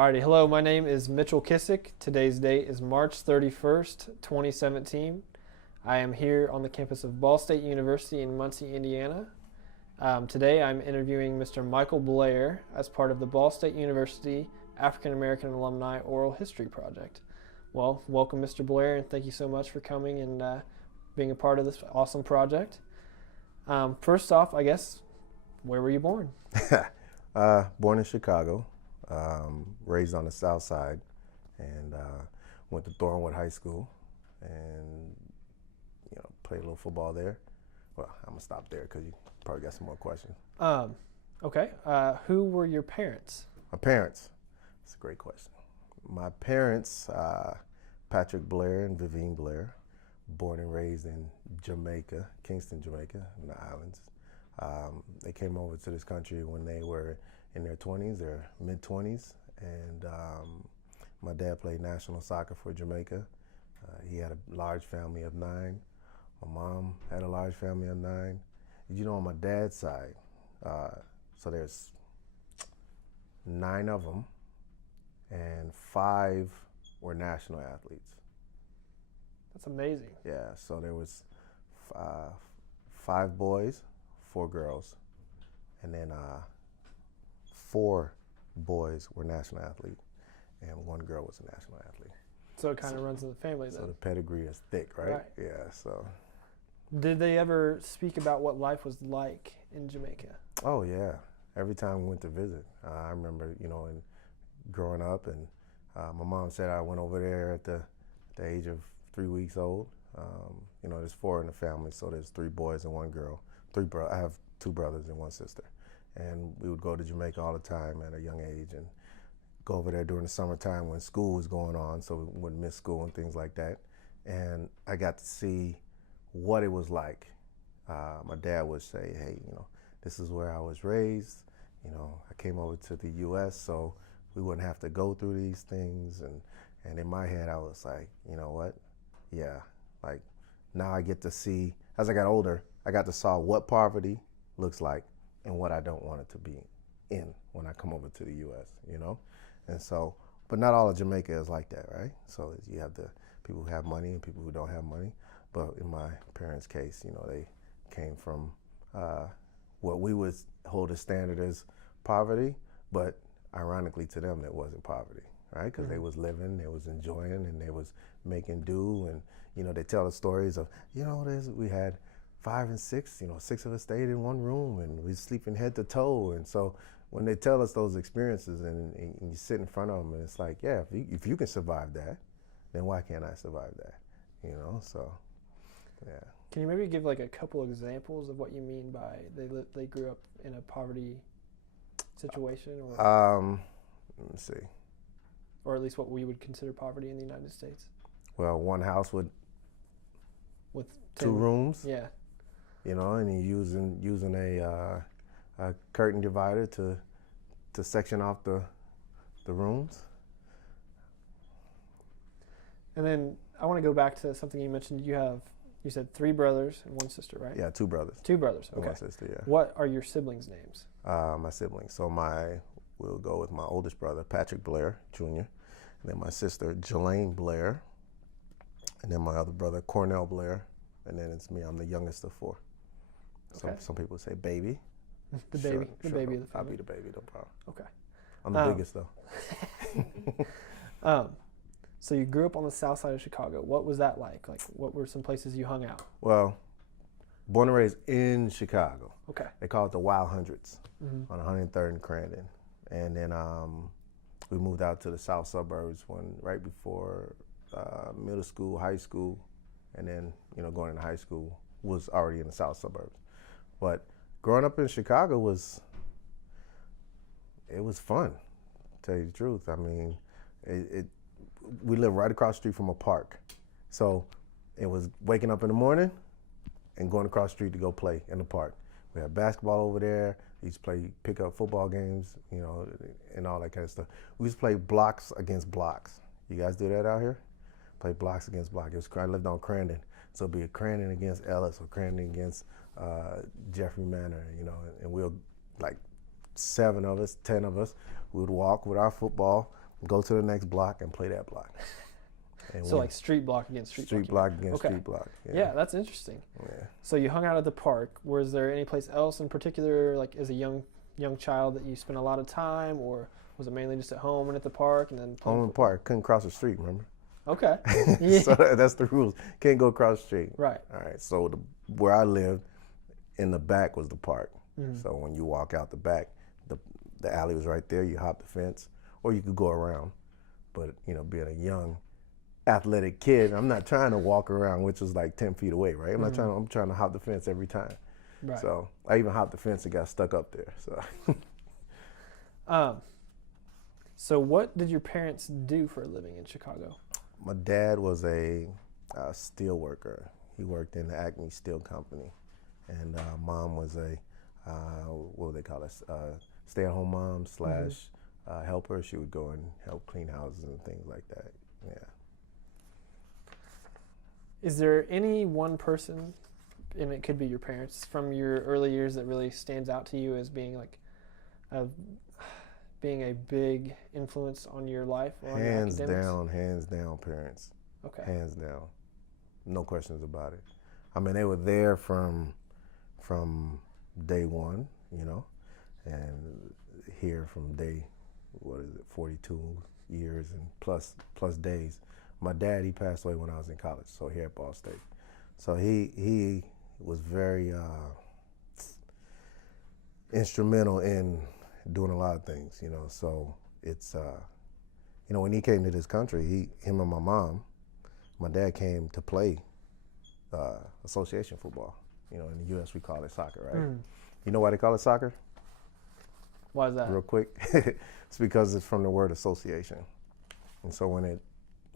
Alrighty, hello, my name is Mitchell Kissick. Today's date is March 31st, 2017. I am here on the campus of Ball State University in Muncie, Indiana. Today I'm interviewing Mr. Michael Blair as part of the Ball State University African American Alumni Oral History Project. Well, welcome Mr. Blair, and thank you so much for coming and being a part of this awesome project. First off, I guess, where were you born? Born in Chicago, raised on the South Side, and went to Thornwood High School, and played a little football there. Well, I'm gonna stop there because you probably got some more questions. Okay. Who were your parents? My parents. That's a great question. My parents, Patrick Blair and Vivienne Blair, born and raised in Jamaica, Kingston, Jamaica, in the islands. They came over to this country when they were in their 20s, their mid-20s, and my dad played national soccer for Jamaica. He had a large family of 9. My mom had a large family of 9. On my dad's side, so there's 9 of them, and 5 were national athletes. That's amazing. Yeah, so there was 5 boys, 4 girls, and then 4 boys were national athletes, and 1 girl was a national athlete. So it kind of runs in the family then. So the pedigree is thick, right? Yeah, so. Did they ever speak about what life was like in Jamaica? Oh yeah, every time we went to visit. I remember, growing up, and my mom said I went over there at the age of 3 weeks old. There's 4 in the family, so there's 3 boys and 1 girl. I have 2 brothers and 1 sister. And we would go to Jamaica all the time at a young age and go over there during the summertime when school was going on, so we wouldn't miss school and things like that. And I got to see what it was like. My dad would say, hey, this is where I was raised. I came over to the U.S. so we wouldn't have to go through these things. And in my head, I was like, you know what? Yeah, like now I get to see, as I got older, I got to saw what poverty looks like and what I don't want it to be in when I come over to the U.S., And so, but not all of Jamaica is like that, right? So you have the people who have money and people who don't have money. But in my parents' case, they came from what we would hold as standard as poverty, but ironically to them, it wasn't poverty, right? Because they was living, they was enjoying, and they was making do. And, they tell the stories of, we had 5 and 6, 6 of us stayed in one room and we sleeping head to toe. And so when they tell us those experiences and you sit in front of them and it's like, yeah, if you can survive that, then why can't I survive that? So, yeah. Can you maybe give like a couple examples of what you mean by they grew up in a poverty situation? Or, let me see. Or at least what we would consider poverty in the United States? Well, one house with 10 2 rooms. Yeah. And you're using a curtain divider to section off the rooms. And then I want to go back to something you mentioned. You said 3 brothers and 1 sister, right? Yeah, 2 brothers. 2 brothers, okay. And 1 sister, yeah. What are your siblings' names? My siblings. So we'll go with my oldest brother, Patrick Blair, Jr., and then my sister, Jelaine Blair, and then my other brother, Cornell Blair, and then it's me. I'm the youngest of 4. Okay. Some people say baby. The baby of the family. I'll be the baby, no problem. Okay. I'm the biggest, though. So you grew up on the south side of Chicago. What was that like? Like, what were some places you hung out? Well, born and raised in Chicago. Okay. They call it the Wild Hundreds on 103rd and Crandon. And then we moved out to the south suburbs right before middle school, high school, and then, going into high school was already in the south suburbs. But growing up in Chicago was fun, to tell you the truth. I mean, we lived right across the street from a park. So it was waking up in the morning and going across the street to go play in the park. We had basketball over there. We used to play pickup football games, and all that kind of stuff. We used to play blocks against blocks. You guys do that out here? Play blocks against blocks. I lived on Crandon. So it'd be a Crandon against Ellis or Crandon against Jeffrey Manor, and we'll, like 7 of us, 10 of us, we would walk with our football go to the next block and play that block. And So like street block against street block. Street block against Okay. street block. Yeah, that's interesting. Yeah. So you hung out at the park. Was there any place else in particular, like as a young child, that you spent a lot of time, or was it mainly just at home and at the park and then playing Home and football? park. Couldn't cross the street, remember? Okay. Yeah. So that's the rules. Can't go across the street. Right. All right. So where I lived, in the back was the park. Mm-hmm. So when you walk out the back, the alley was right there. You hop the fence, or you could go around. But being a young, athletic kid, I'm not trying to walk around, which is like 10 feet away, right? I'm trying to hop the fence every time. Right. So I even hopped the fence and got stuck up there. So. So what did your parents do for a living in Chicago? My dad was a steel worker. He worked in the Acme Steel Company, and mom was a what would they call it? Stay-at-home mom slash helper. She would go and help clean houses and things like that. Yeah. Is there any one person, and it could be your parents, from your early years that really stands out to you as being like being a big influence on your life or on your academics? Hands down, parents. Okay. Hands down, no questions about it. I mean, they were there from day one, and here from day 42 years and plus days. My dad, he passed away when I was in college, so here at Ball State. So he was very instrumental in doing a lot of things, So it's when he came to this country, him and my mom, my dad came to play association football. In the U.S. we call it soccer, right? Mm. You know why they call it soccer? Why is that? Real quick, it's because it's from the word association. And so when it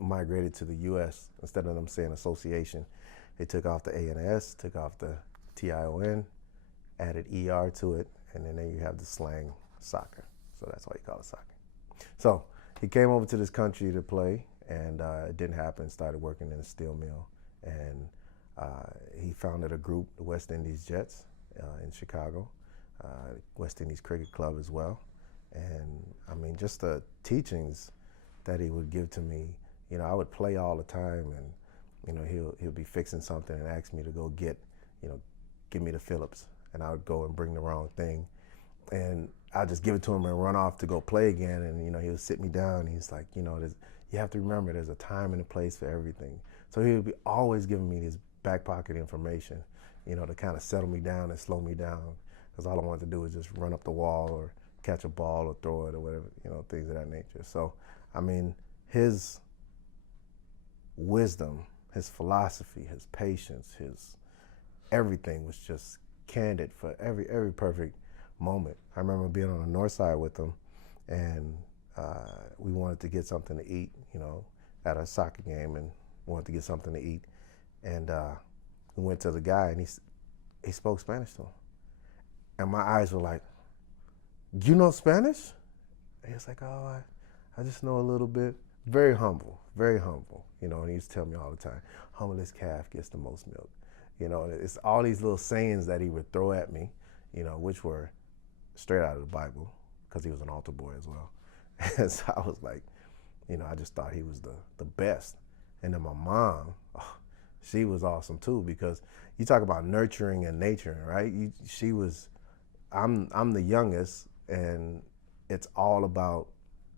migrated to the U.S., instead of them saying association, they took off the A and S, took off the T-I-O-N, added ER to it, and then you have the slang soccer. So that's why you call it soccer. So he came over to this country to play, and it didn't happen. Started working in a steel mill, and he founded a group, the West Indies Jets, in Chicago, West Indies Cricket Club as well. And I mean, just the teachings that he would give to me. I would play all the time, and he'll be fixing something and ask me to go give me the Phillips, and I would go and bring the wrong thing, and I'd just give it to him and run off to go play again. And he would sit me down, and he's like, you have to remember there's a time and a place for everything. So he would be always giving me this back pocket information, to kind of settle me down and slow me down, because all I wanted to do was just run up the wall or catch a ball or throw it or whatever, things of that nature. So I mean, his wisdom, his philosophy, his patience, his everything was just candid for every perfect moment. I remember being on the north side with him, and we wanted to get something to eat, at a soccer game, and wanted to get something to eat. And we went to the guy, and he spoke Spanish to him. And my eyes were like, you know Spanish? And he was like, oh, I just know a little bit. Very humble, and he used to tell me all the time, humblest calf gets the most milk. It's all these little sayings that he would throw at me, which were straight out of the Bible, because he was an altar boy as well. And so I was like, I just thought he was the best. And then my mom, she was awesome too, because you talk about nurturing and nurturing, right? I'm the youngest, and it's all about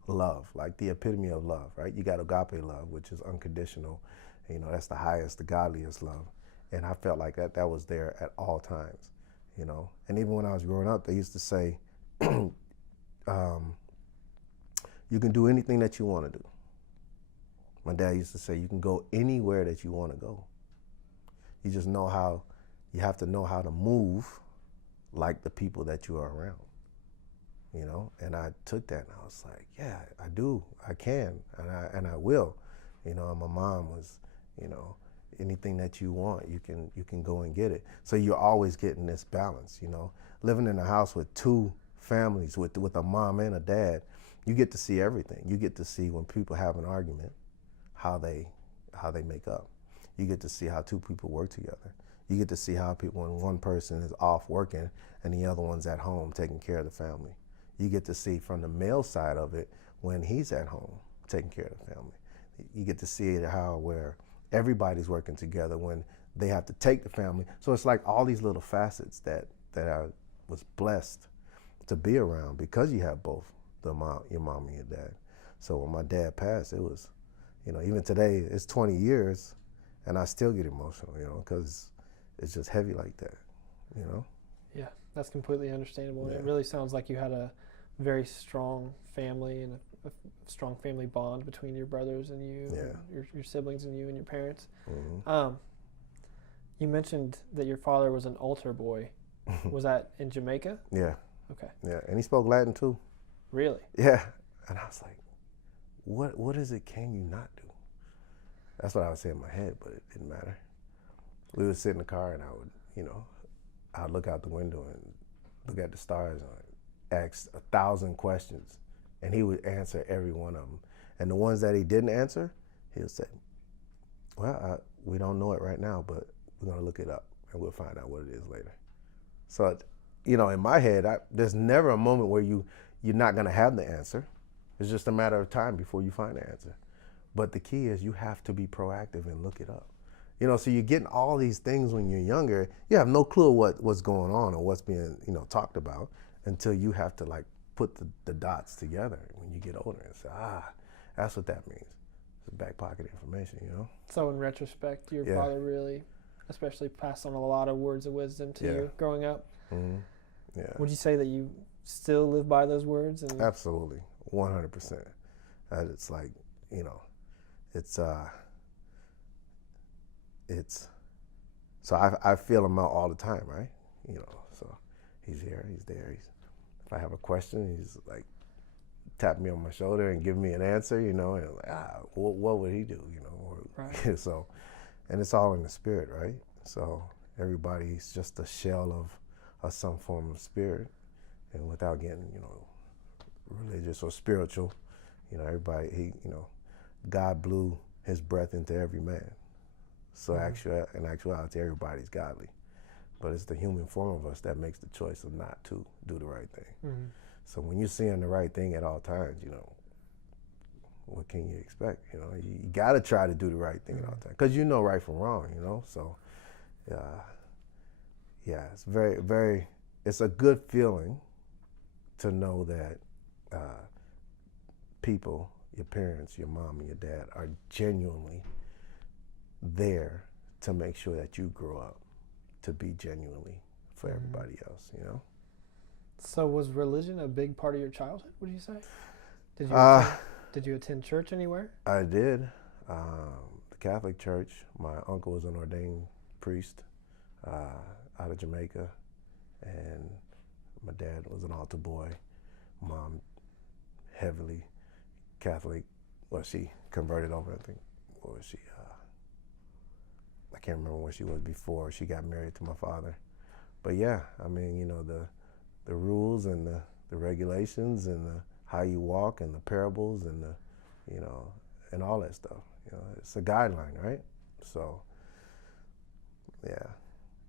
love, like the epitome of love, right? You got agape love, which is unconditional. That's the highest, the godliest love. And I felt like that was there at all times, And even when I was growing up, they used to say, you can do anything that you want to do. My dad used to say, you can go anywhere that you want to go. You just you have to know how to move like the people that you are around. And I took that, and I was like, yeah, I do, I can, and I will, And my mom was, anything that you want, you can go and get it. So you're always getting this balance, Living in a house with two families, with a mom and a dad, you get to see everything. You get to see when people have an argument, how they make up. You get to see how two people work together. You get to see how when one person is off working and the other one's at home taking care of the family. You get to see from the male side of it when he's at home taking care of the family. You get to see it how where everybody's working together when they have to take the family. So it's like all these little facets that I was blessed to be around because you have both your mom and your dad. So when my dad passed, it was, even today, it's 20 years and I still get emotional, because it's just heavy like that, Yeah, that's completely understandable. Yeah. It really sounds like you had a very strong family and a strong family bond between your brothers and you, Yeah. and your siblings and you and your parents. Mm-hmm. You mentioned that your father was an altar boy. Was that in Jamaica? Yeah. Okay. Yeah, and he spoke Latin too. Really? Yeah, and I was like, what is it can you not do? That's what I would say in my head, but it didn't matter. We would sit in the car and I would, I'd look out the window and look at the stars and I'd ask 1,000 questions and he would answer every one of them. And the ones that he didn't answer, he would say, well, we don't know it right now, but we're gonna look it up and we'll find out what it is later. So, in my head, there's never a moment where you're not gonna have the answer. It's just a matter of time before you find the answer. But the key is you have to be proactive and look it up. So you're getting all these things when you're younger. You have no clue what's going on or what's being, talked about until you have to put the dots together when you get older and say, that's what that means. It's back pocket information, So in retrospect, your Yeah. father really, especially passed on a lot of words of wisdom to you growing up. Mm-hmm. Yeah. Would you say that you still live by those words? And Absolutely, 100%. It's like, it's so I feel him out all the time, right? So he's here, he's there. If I have a question, he's like tap me on my shoulder and give me an answer, and like, what would he do, Right. So, and it's all in the spirit, right? So everybody's just a shell of some form of spirit, and without getting, religious or spiritual, everybody, God blew his breath into every man. So in actuality, everybody's godly. But it's the human form of us that makes the choice of not to do the right thing. Mm-hmm. So when you're seeing the right thing at all times, what can you expect? You got to try to do the right thing at all times. Because right from wrong, So, it's very, very, it's a good feeling to know that people, your parents, your mom and your dad are genuinely there to make sure that you grow up to be genuinely for everybody else, So was religion a big part of your childhood, would you say? Did you attend church anywhere? I did. The Catholic Church. My uncle was an ordained priest out of Jamaica, and my dad was an altar boy. Mom, heavily Catholic. Well, she converted over, I think. What was she? I can't remember where she was before she got married to my father. But yeah, I mean, the rules and the regulations and how you walk and the parables and and all that stuff. It's a guideline, right? So, yeah.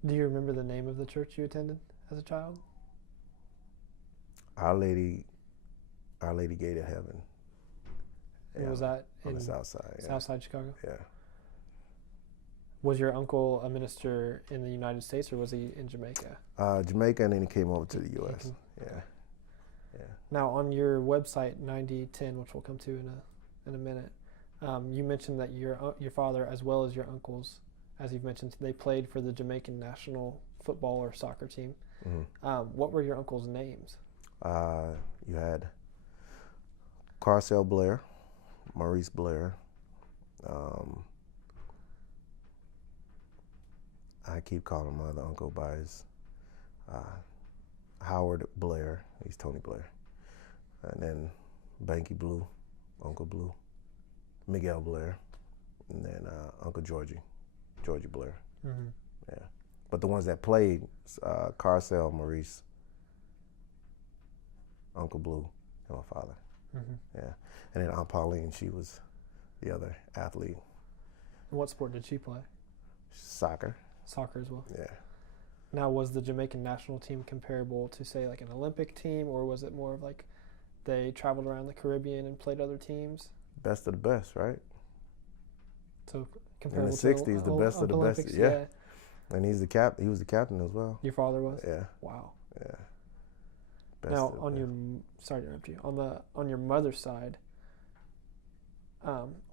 Do you remember the name of the church you attended as a child? Our Lady Gate of Heaven. And was that on in the south side? Yeah. South Side Chicago? Yeah. Was your uncle a minister in the United States or was he in Jamaica? Jamaica, and then he came over to the U.S. Yeah. Now, on your website, 9010, which we'll come to in a minute, you mentioned that your father, as well as your uncles, as you've mentioned, they played for the Jamaican national football or soccer team. Mm-hmm. What were your uncles' names? You had Blair, Maurice Blair. I keep calling my other uncle by his Howard Blair. He's Tony Blair. And then Banky Blue, Uncle Blue, Miguel Blair, and then Uncle Georgie Blair. Mm-hmm. Yeah. But the ones that played, Carcel, Maurice, Uncle Blue, and my father. Mm-hmm. Yeah. And then Aunt Pauline, she was the other athlete. And what sport did she play? Soccer. Soccer as well. Yeah. Now, was the Jamaican national team comparable to, say, like an Olympic team, or was it more of like they traveled around the Caribbean and played other teams. Best of the best, right? So In comparable the to '60s, the best of the Olympics, best. Yeah. And he was the captain as well. Your father was? Yeah. Wow. Yeah. Best Now, of on the your best. sorry to interrupt you. On your mother's side,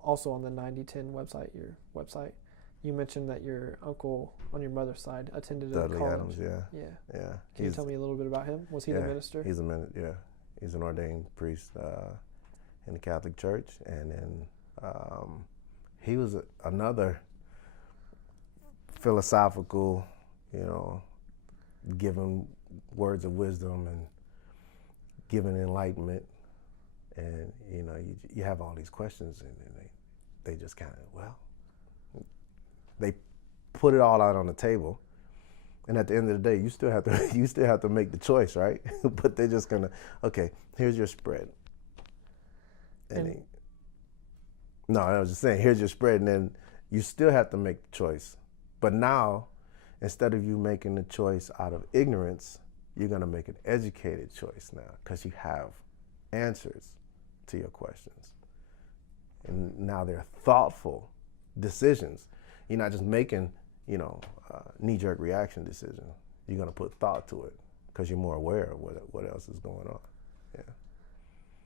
also on the 9010 website, your website, you mentioned that your uncle on your mother's side attended a Dudley college. Adams, yeah. Yeah. Yeah. Can you tell me a little bit about him? Was he the minister? He's He's an ordained priest in the Catholic Church, and then he was another philosophical, giving words of wisdom and giving enlightenment, and you have all these questions, and they just kind of they put it all out on the table, and at the end of the day, you still have to make the choice, right? But they're just gonna, okay, here's your spread, no, I was just saying, here's your spread, and then you still have to make the choice. But now, instead of you making the choice out of ignorance, you're gonna make an educated choice now, because you have answers to your questions, and now they're thoughtful decisions. You're not just making, knee-jerk reaction decisions. You're gonna put thought to it because you're more aware of what else is going on. Yeah.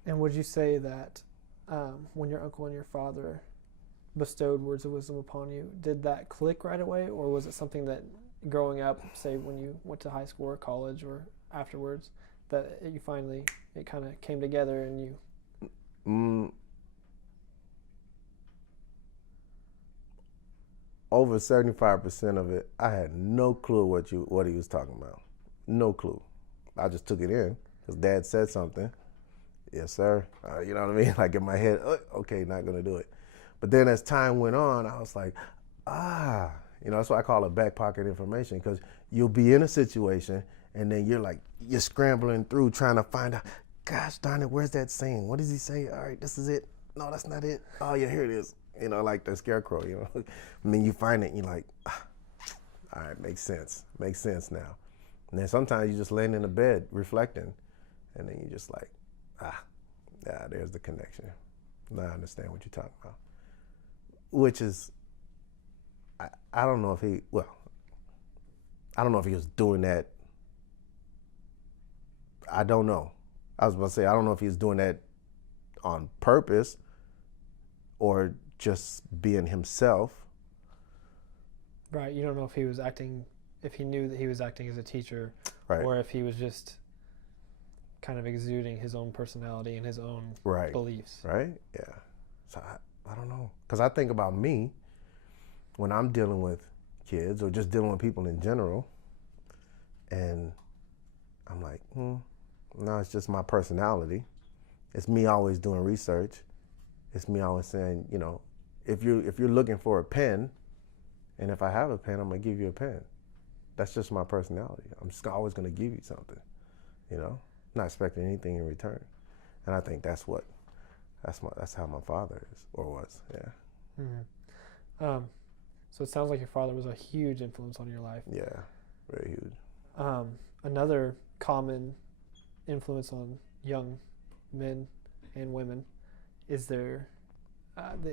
And would you say that when your uncle and your father bestowed words of wisdom upon you, did that click right away, or was it something that growing up, say when you went to high school or college or afterwards, that it kind of came together and you? Over 75% of it, I had no clue what he was talking about. No clue. I just took it in because Dad said something. Yes, sir. You know what I mean? Like in my head, okay, not gonna do it. But then as time went on, I was like, that's why I call it back pocket information, because you'll be in a situation and then you're scrambling through trying to find out, gosh darn it, where's that saying? What does he say? All right, this is it. No, that's not it. Oh yeah, here it is. Like the scarecrow, I mean, you find it and you're like, all right, makes sense now. And then sometimes you just laying in the bed reflecting, and then you're just like, yeah, there's the connection. Now I understand what you're talking about. Which is, I don't know if he was doing that. I don't know. I was about to say, I don't know if he was doing that on purpose or just being himself. Right. You don't know if he knew that he was acting as a teacher, right, or if he was just kind of exuding his own personality and his own beliefs. Right. Yeah. So I don't know. Because I think about me when I'm dealing with kids or just dealing with people in general, and I'm like, no, it's just my personality. It's me always doing research. It's me always saying, if you're looking for a pen, and if I have a pen, I'm gonna give you a pen. That's just my personality. I'm just always gonna give you something, not expecting anything in return. And I think that's how my father is or was. Yeah. Mm-hmm. So it sounds like your father was a huge influence on your life. Yeah, very huge. Another common influence on young men and women is the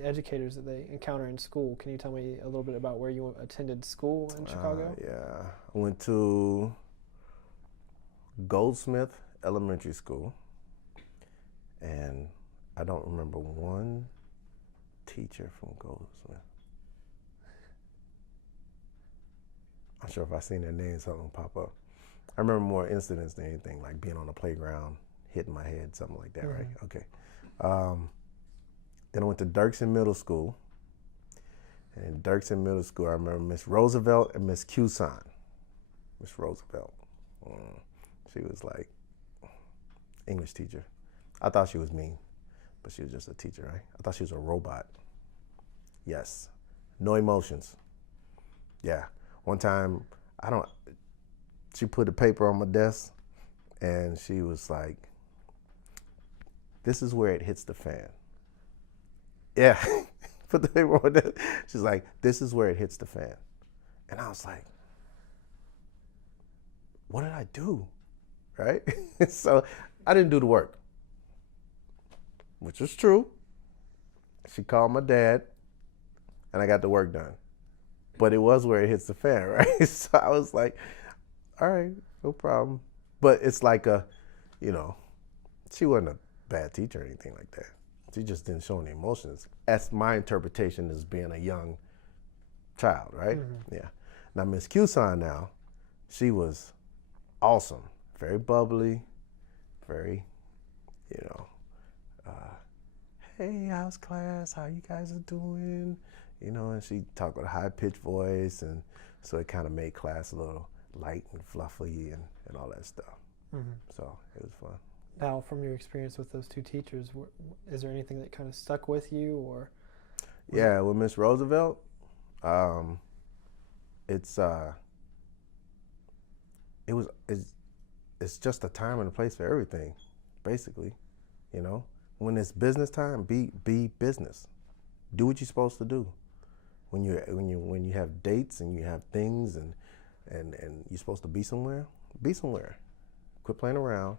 educators that they encounter in school. Can you tell me a little bit about where you attended school in Chicago? Yeah, I went to Goldsmith Elementary School, and I don't remember one teacher from Goldsmith. I'm sure if I seen their name, something will pop up. I remember more incidents than anything, like being on the playground, hitting my head, something like that, mm-hmm. Right? Okay. Then I went to Dirksen Middle School. And in Dirksen Middle School, I remember Miss Roosevelt and Miss Cuson. Miss Roosevelt. She was like English teacher. I thought she was mean, but she was just a teacher, right? I thought she was a robot. Yes. No emotions. Yeah. One time, she put a paper on my desk, and she was like, this is where it hits the fan. Yeah, put the paper on that. She's like, this is where it hits the fan. And I was like, what did I do? Right? So I didn't do the work. which is true. She called my dad, and I got the work done. But it was where it hits the fan, right? So I was like, all right, no problem. But it's like she wasn't a bad teacher or anything like that. She just didn't show any emotions. That's my interpretation as being a young child, right? Mm-hmm. Yeah. Now, Miss Q-San now, she was awesome. Very bubbly, very, hey, how's class? How you guys are doing? And she talked with a high-pitched voice, and so it kind of made class a little light and fluffy and all that stuff. Mm-hmm. So it was fun. Now, from your experience with those two teachers, is there anything that kind of stuck with you, or? Yeah, with Miss Roosevelt, it's just a time and a place for everything, basically. When it's business time, be business. Do what you're supposed to do. When you have dates and you have things and you're supposed to be somewhere, be somewhere. Quit playing around.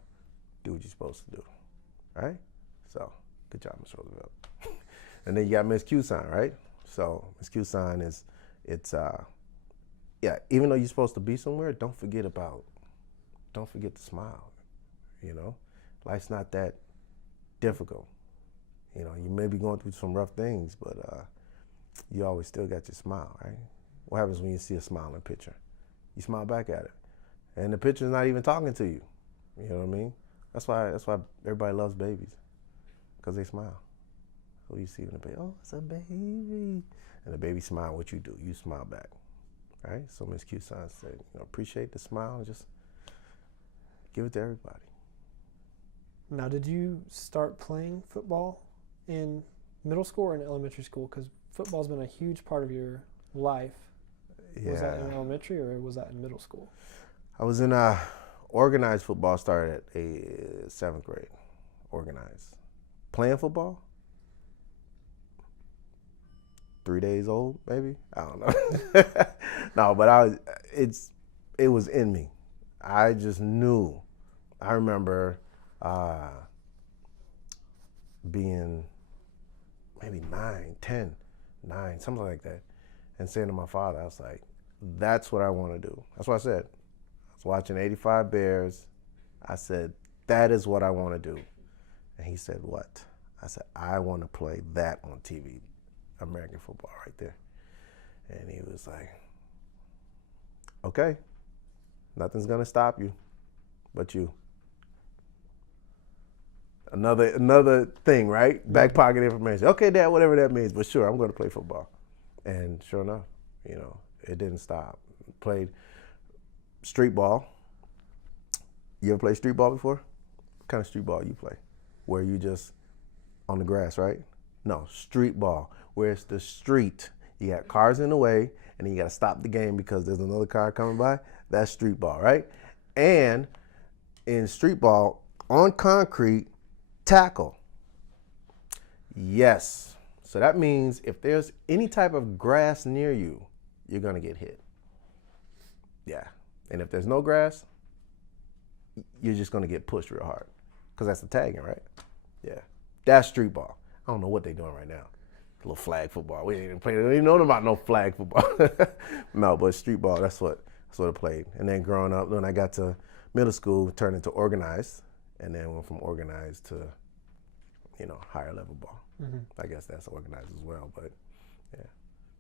Do what you're supposed to do. All right? So, good job, Miss Roosevelt. And then you got Miss Q-San, right? So, Miss Q-San even though you're supposed to be somewhere, don't forget to smile. Life's not that difficult. You may be going through some rough things, but you always still got your smile, right? What happens when you see a smiling picture? You smile back at it. And the picture's not even talking to you. You know what I mean? That's why everybody loves babies, because they smile. So you see when the baby, oh, it's a baby. And the baby smile, what you do? You smile back, right? So Miss Q-San said, appreciate the smile and just give it to everybody. Now, did you start playing football in middle school or in elementary school? Because football's been a huge part of your life. Yeah. Was that in elementary or was that in middle school? I was in organized football, started at 7th grade, organized. Playing football? 3 days old, maybe? I don't know. No, but it was in me. I just knew. I remember being maybe 9, something like that, and saying to my father, I was like, that's what I want to do. That's what I said. I was watching 85 Bears. I said, that is what I want to do. And he said, what? I said, I want to play that on TV, American football right there. And he was like, okay, nothing's going to stop you but you. Another thing, right? Back pocket information. Okay, Dad, whatever that means, but sure, I'm going to play football. And sure enough, it didn't stop. Played street ball. You ever played street ball before? What kind of street ball you play? Where you just on the grass, right? No, street ball, where it's the street. You got cars in the way, and then you got to stop the game because there's another car coming by. That's street ball, right? And in street ball, on concrete, tackle. Yes. So that means if there's any type of grass near you, you're going to get hit. Yeah. And if there's no grass, you're just going to get pushed real hard because that's the tagging, right? Yeah. That's street ball. I don't know what they're doing right now. A little flag football. We ain't even playing. We ain't know about no flag football. No, but street ball, that's what I played. And then growing up, when I got to middle school, turned into organized. And then went from organized to, higher level ball. Mm-hmm. I guess that's organized as well, but yeah,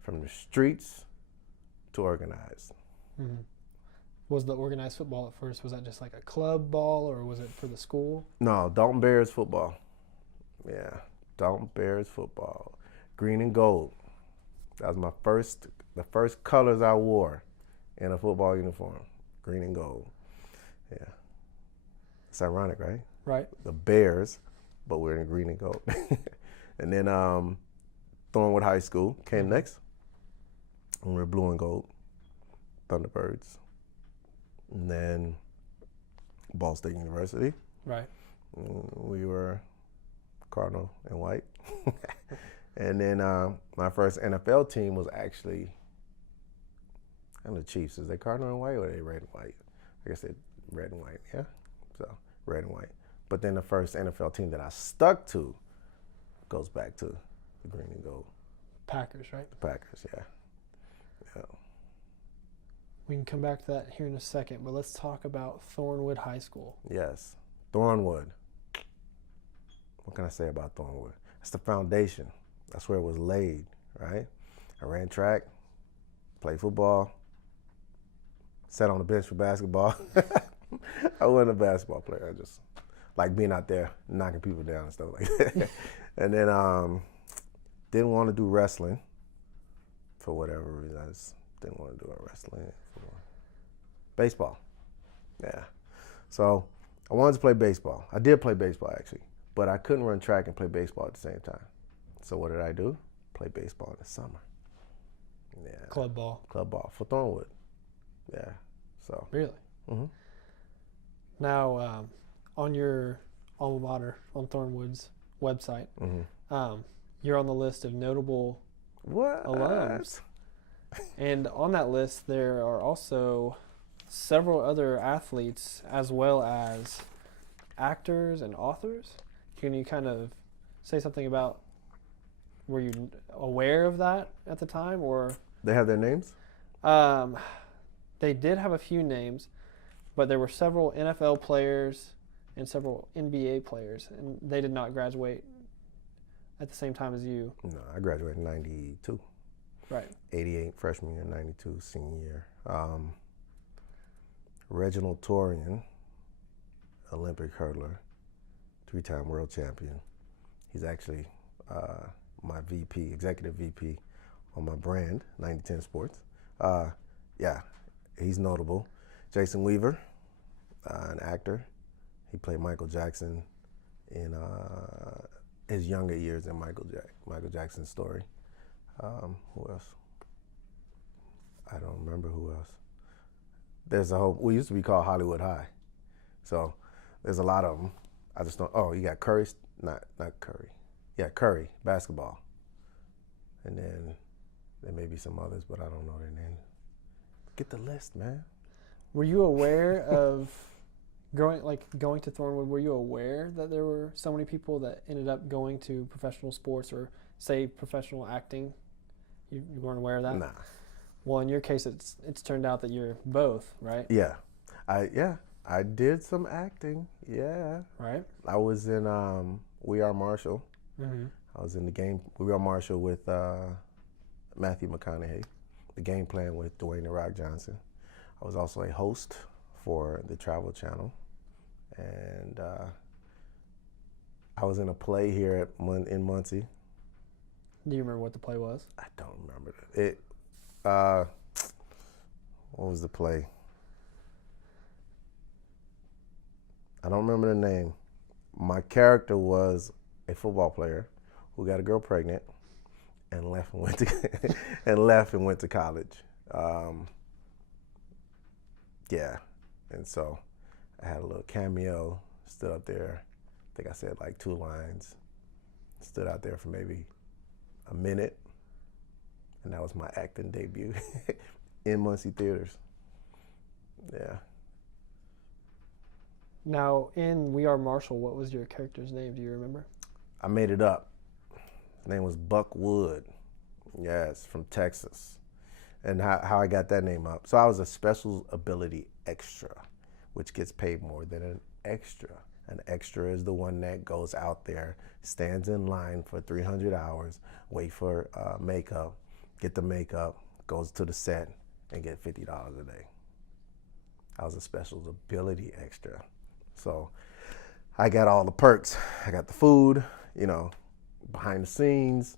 from the streets to organized. Mm-hmm. Was the organized football at first, was that just like a club ball or was it for the school? No, Dalton Bears football. Yeah, Dalton Bears football. Green and gold. That was the first colors I wore in a football uniform. Green and gold. Yeah. It's ironic, right? Right. The Bears, but we're in green and gold. And then Thornwood High School came next. And we're blue and gold, Thunderbirds. And then Ball State University. Right. We were Cardinal and white. And then my first NFL team was actually, the Chiefs. Is they Cardinal and white or are they red and white? I guess they're red and white, yeah? So red and white. But then the first NFL team that I stuck to goes back to the green and gold. Packers, right? The Packers, yeah. We can come back to that here in a second, but let's talk about Thornwood High School. Yes. Thornwood. What can I say about Thornwood? It's the foundation. That's where it was laid, right? I ran track, played football, sat on the bench for basketball. I wasn't a basketball player. I just like being out there knocking people down and stuff like that. And then didn't want to do wrestling for whatever reason. I just didn't want to do wrestling. Baseball. Yeah. So I wanted to play baseball. I did play baseball, actually, but I couldn't run track and play baseball at the same time. So what did I do? Play baseball in the summer. Yeah. Club ball. Club ball for Thornwood. Yeah. So. Really? Mm-hmm. Now, on your alma mater, on Thornwood's website, you're on the list of notable alums. And on that list, there are also several other athletes as well as actors and authors. Can you kind of say something about, were you aware of that at the time, or? They have their names? They did have a few names, but there were several NFL players and several NBA players, and they did not graduate at the same time as you. No, I graduated in 92. Right. 88 freshman year, 92 senior year. Reginald Torian, Olympic hurdler, 3-time world champion. He's actually my VP, executive VP on my brand, 9010 Sports. Yeah, he's notable. Jason Weaver, an actor. He played Michael Jackson in his younger years in Michael Jackson's story. Who else? I don't remember who else. There's a whole, we used to be called Hollywood High. So there's a lot of them. I just don't, you got Curry, not Curry. Yeah, Curry, basketball. And then there may be some others, but I don't know their names. Get the list, man. Were you aware of going to Thornwood? Were you aware that there were so many people that ended up going to professional sports or say professional acting? You weren't aware of that? Nah. Well, in your case, it's turned out that you're both, right? Yeah, I did some acting. Yeah. Right. I was in We Are Marshall. Mm-hmm. I was in the game We Are Marshall with Matthew McConaughey. The game plan with Dwayne "The Rock" Johnson. I was also a host for the Travel Channel, and I was in a play here in Muncie. Do you remember what the play was? I don't remember it. What was the play? I don't remember the name. My character was a football player who got a girl pregnant and left and went to college. Yeah, and so I had a little cameo. Stood up there. I think I said like 2 lines. Stood out there for maybe a minute. And that was my acting debut in Muncie theaters. Yeah. Now, in We Are Marshall, what was your character's name? Do you remember? I made it up. His name was Buck Wood. Yes, from Texas. And how I got that name up. So I was a special ability extra, which gets paid more than an extra. An extra is the one that goes out there, stands in line for 300 hours, wait for makeup, get the makeup, goes to the set, and get $50 a day. I was a special ability extra. So I got all the perks. I got the food, behind the scenes,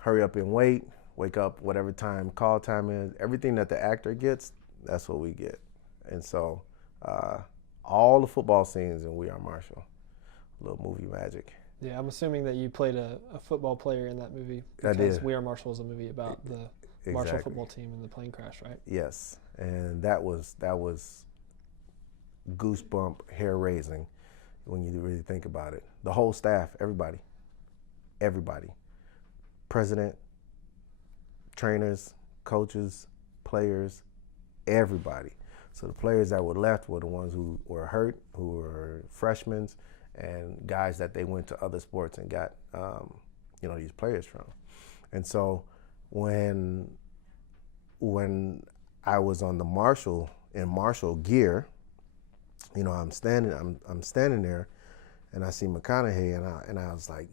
hurry up and wake up whatever time call time is. Everything that the actor gets, that's what we get. And so all the football scenes in We Are Marshall, a little movie magic. Yeah, I'm assuming that you played a football player in that movie. I did. We Are Marshall is a movie about the Marshall football team and the plane crash, right? Yes, and that was goosebump, hair raising when you really think about it. The whole staff, everybody, president, trainers, coaches, players, everybody. So the players that were left were the ones who were hurt, who were freshmen, and guys that they went to other sports and got these players from. And so when I was on the Marshall gear, I'm standing there, and I see McConaughey, and I was like,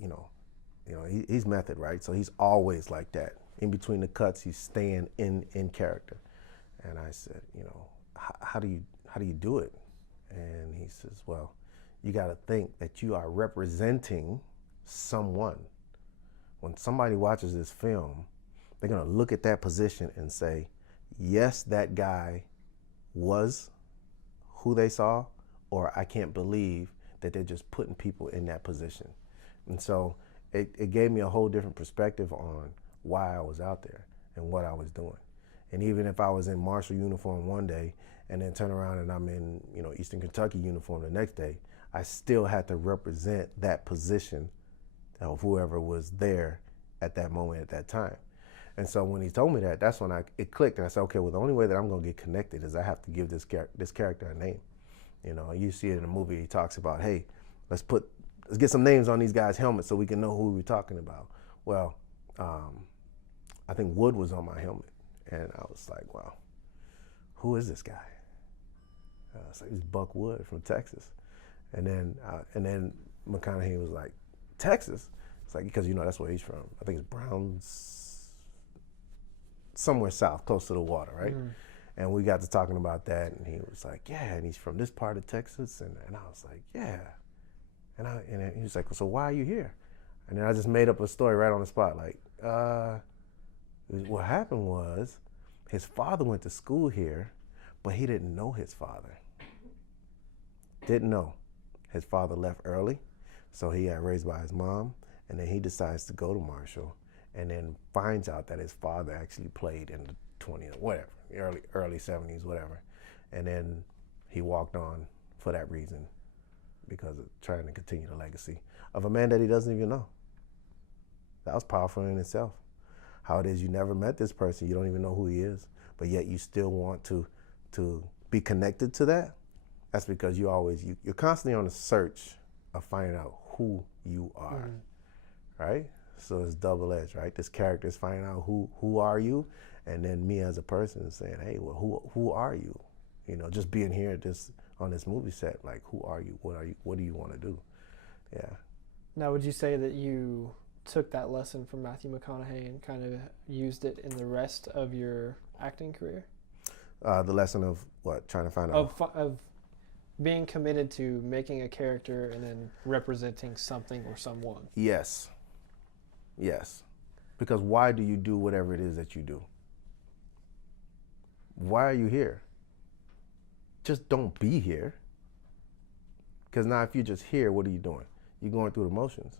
he's method, right? So he's always like that. In between the cuts, he's staying in character. And I said, how do you do it? And he says, well, you got to think that you are representing someone. When somebody watches this film, they're going to look at that position and say, yes, that guy was who they saw, or I can't believe that they're just putting people in that position. And so it gave me a whole different perspective on why I was out there and what I was doing. And even if I was in Marshall uniform one day and then turn around and I'm in, Eastern Kentucky uniform the next day, I still had to represent that position of whoever was there at that moment, at that time. And so when he told me that, that's when it clicked, and I said, okay, well, the only way that I'm going to get connected is I have to give this character a name. You see it in the movie. He talks about, hey, let's get some names on these guys' helmets so we can know who we're talking about. Well, I think Wood was on my helmet, and I was like, wow, who is this guy? It's like, he's Buck Wood from Texas. And then McConaughey was like, Texas? It's like, because that's where he's from. I think it's Browns, somewhere south, close to the water, right? Mm. And we got to talking about that, and he was like, yeah, and he's from this part of Texas, and I was like, yeah. And he was like, well, so why are you here? And then I just made up a story right on the spot, like, what happened was his father went to school here, but he didn't know his father. Didn't know. His father left early, so he got raised by his mom, and then he decides to go to Marshall, and then finds out that his father actually played in the 20s, whatever, early 70s, whatever. And then he walked on for that reason, because of trying to continue the legacy of a man that he doesn't even know. That was powerful in itself. How it is you never met this person, you don't even know who he is, but yet you still want to be connected to that. That's because you're constantly on the search of finding out who you are, right? So it's double-edged, right? This character is finding out who are you, and then me as a person is saying, hey, well, who are you? Just being here on this movie set, like, who are you? What do you want to do? Yeah. Now, would you say that you took that lesson from Matthew McConaughey and kind of used it in the rest of your acting career? The lesson of what? Trying to find out? Of being committed to making a character and then representing something or someone. Yes. Because why do you do whatever it is that you do? Why are you here? Just don't be here. Because now if you're just here, what are you doing? You're going through the motions.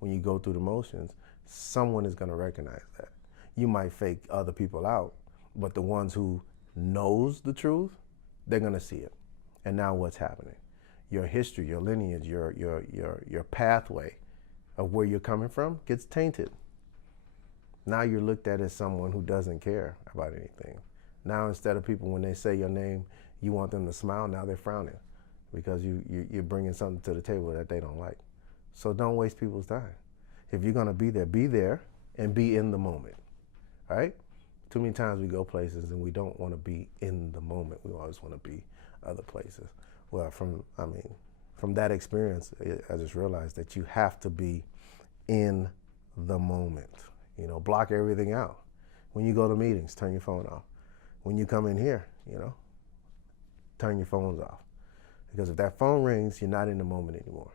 When you go through the motions, someone is going to recognize that. You might fake other people out, but the ones who knows the truth, they're going to see it. And now what's happening? Your history, your lineage, your pathway of where you're coming from gets tainted. Now you're looked at as someone who doesn't care about anything. Now instead of people, when they say your name, you want them to smile, now they're frowning because you're bringing something to the table that they don't like. So don't waste people's time. If you're gonna be there and be in the moment, right? Too many times we go places and we don't want to be in the moment. We always want to be other places. Well, from that experience, I just realized that you have to be in the moment. Block everything out. When you go to meetings, turn your phone off. When you come in here, turn your phones off. Because if that phone rings, you're not in the moment anymore.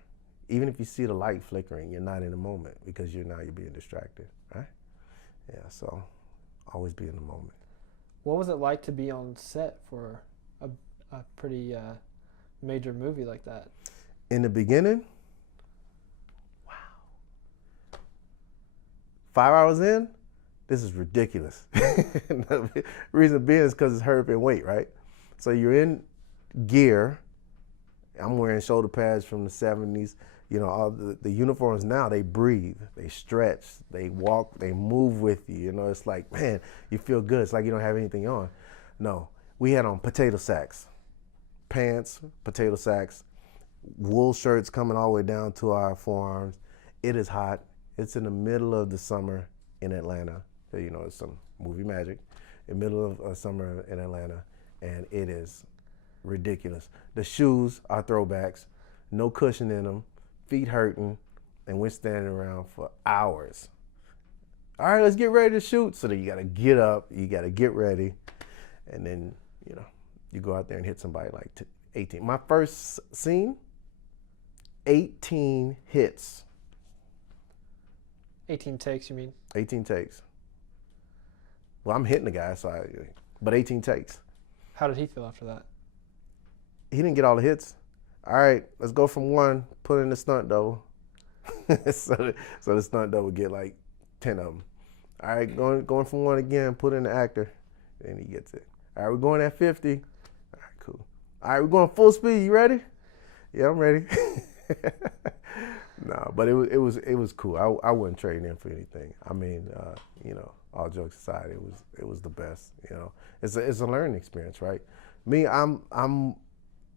Even if you see the light flickering, you're not in the moment because you're being distracted, right? Yeah, so always be in the moment. What was it like to be on set for a pretty major movie like that? In the beginning, wow. 5 hours in, this is ridiculous. The reason being is because it's hurry up and wait, right? So you're in gear. I'm wearing shoulder pads from the 70s. All the uniforms now, they breathe, they stretch, they walk, they move with you. It's like, man, you feel good. It's like you don't have anything on. No, we had on potato sacks, pants, potato sacks, wool shirts coming all the way down to our forearms. It is hot. It's in the middle of the summer in Atlanta. You know, it's some movie magic. In the middle of summer in Atlanta, and it is ridiculous. The shoes are throwbacks, no cushion in them, feet hurting, and we're standing around for hours. All right, let's get ready to shoot. So then you got to get up, you got to get ready, and then, you know, you go out there and hit somebody like 18. My first scene, 18 hits. 18 takes, you mean? 18 takes. Well, I'm hitting the guy, but 18 takes. How did he feel after that? He didn't get all the hits. All right, let's go from one, put in the stunt double. so the stunt double get like 10 of them. All right, going from one again, put in the actor, and he gets it. All right, we're going at 50. All right, cool. All right, we're going full speed. You ready? Yeah, I'm ready. No, but it was cool. I wouldn't trade in for anything. I mean, you know, all jokes aside, it was the best. You know, it's a learning experience, right? Me, I'm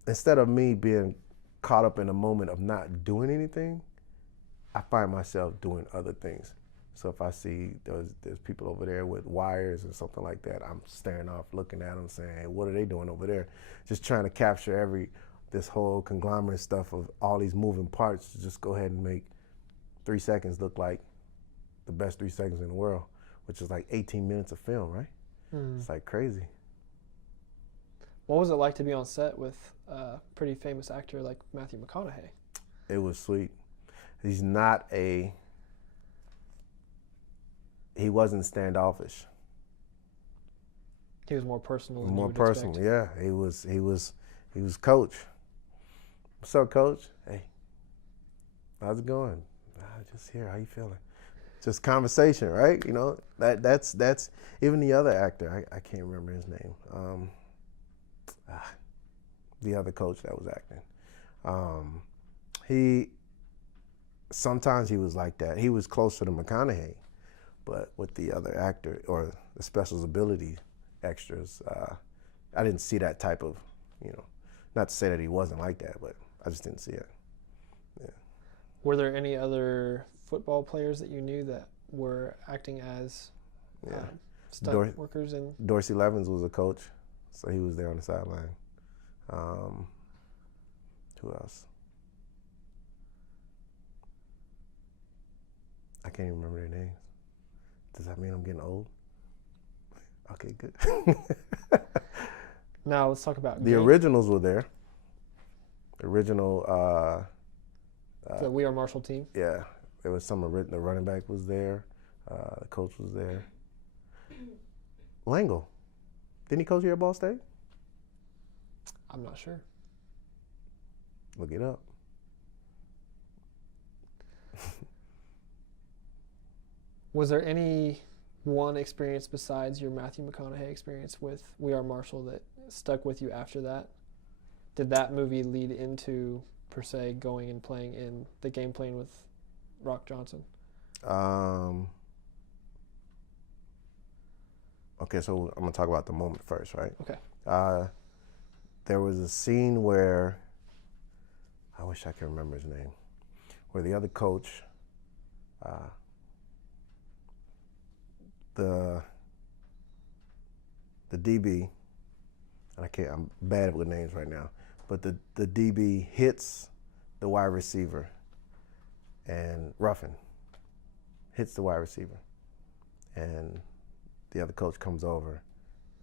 instead of me being caught up in a moment of not doing anything, I find myself doing other things. So if I see there's people over there with wires and something like that, I'm staring off, looking at them, saying, hey, what are they doing over there? Just trying to capture this whole conglomerate stuff of all these moving parts to just go ahead and make 3 seconds look like the best 3 seconds in the world, which is like 18 minutes of film, right? It's like crazy. What was it like to be on set with a pretty famous actor like Matthew McConaughey? It was sweet. He wasn't standoffish. He was more personal than More you would personal, expect. yeah. He was Coach. What's up, Coach? Hey, how's it going? Just here. How you feeling? Just conversation, right? You know, that's even the other actor. I can't remember his name. The other coach that was acting. Sometimes he was like that. He was closer to McConaughey, but with the other actor or the special ability extras, I didn't see that type of, you know, not to say that he wasn't like that, but I just didn't see it. Yeah. Were there any other football players that you knew that were acting as stunt workers? Dorsey Levens was a coach, so he was there on the sideline. Who else? I can't even remember their names. Does that mean I'm getting old? Okay, good. Now let's talk about the originals were there. The original. The We Are Marshall team. Yeah, there was some. The running back was there. The coach was there. Langle, didn't he coach here at Ball State? I'm not sure. Look it up. Was there any one experience besides your Matthew McConaughey experience with We Are Marshall that stuck with you after that? Did that movie lead into, per se, going and playing in the game playing with Rock Johnson? Okay, so I'm going to talk about the moment first, right? Okay. There was a scene where, I wish I could remember his name, where the other coach, the DB, and I'm bad with names right now, but the DB hits the wide receiver, and Ruffin hits the wide receiver, and the other coach comes over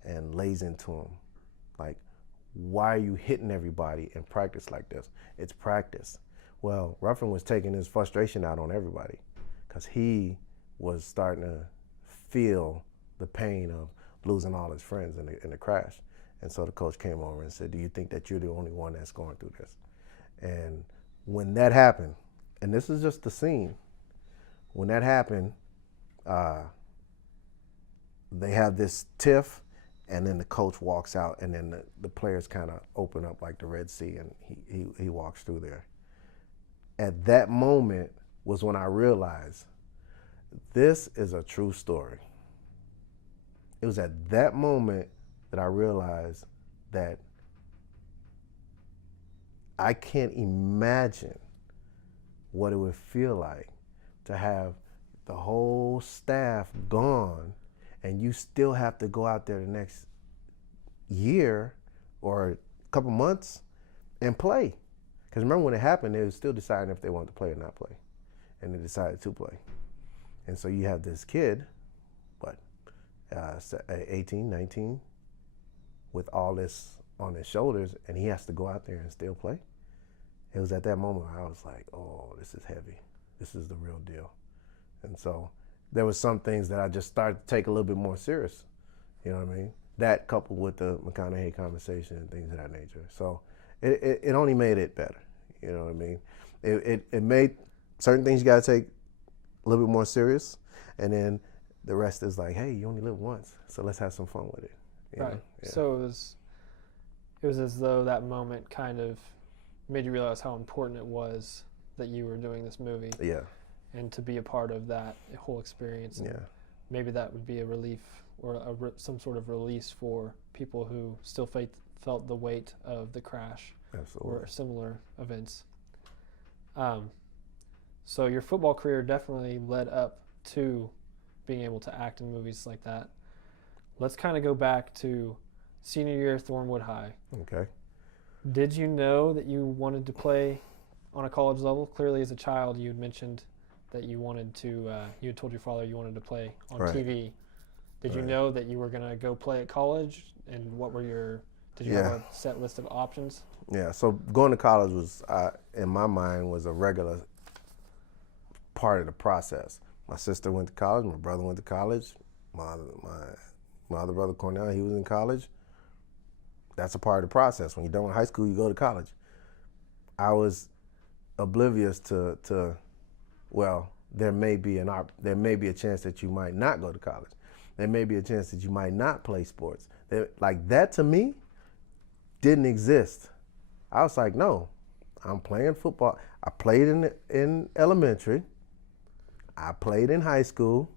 and lays into him, like, why are you hitting everybody in practice like this? It's practice. Well, Ruffin was taking his frustration out on everybody because he was starting to feel the pain of losing all his friends in the crash. And so the coach came over and said, do you think that you're the only one that's going through this? And when that happened, and this is just the scene, when that happened, they have this tiff, and then the coach walks out, and then the players kind of open up like the Red Sea, and he walks through there. At that moment was when I realized this is a true story. It was at that moment that I realized that I can't imagine what it would feel like to have the whole staff gone, and you still have to go out there the next year or a couple months and play. Because remember when it happened, they were still deciding if they wanted to play or not play. And they decided to play. And so you have this kid, 18, 19, with all this on his shoulders, and he has to go out there and still play. It was at that moment where I was like, oh, this is heavy. This is the real deal. And so there was some things that I just started to take a little bit more serious. You know what I mean? That coupled with the McConaughey conversation and things of that nature. So it only made it better. You know what I mean? It made certain things you got to take a little bit more serious. And then the rest is like, hey, you only live once, so let's have some fun with it. Right. Yeah. So it was as though that moment kind of made you realize how important it was that you were doing this movie. Yeah. And to be a part of that whole experience. And yeah. Maybe that would be a relief or some sort of release for people who still felt the weight of the crash. Absolutely. Or similar events. So your football career definitely led up to being able to act in movies like that. Let's kind of go back to senior year Thornwood High. Okay. Did you know that you wanted to play on a college level? Clearly as a child you had mentioned that you wanted to, you had told your father you wanted to play on TV. Did you know that you were going to go play at college? And what were did you have a set list of options? Yeah, so going to college was, in my mind, was a regular part of the process. My sister went to college, my brother went to college, my other brother Cornell, he was in college. That's a part of the process. When you're done with high school, you go to college. I was oblivious to well, there may be a chance that you might not go to college. There may be a chance that you might not play sports. Like that to me didn't exist. I was like, no, I'm playing football. I played in elementary. I played in high school.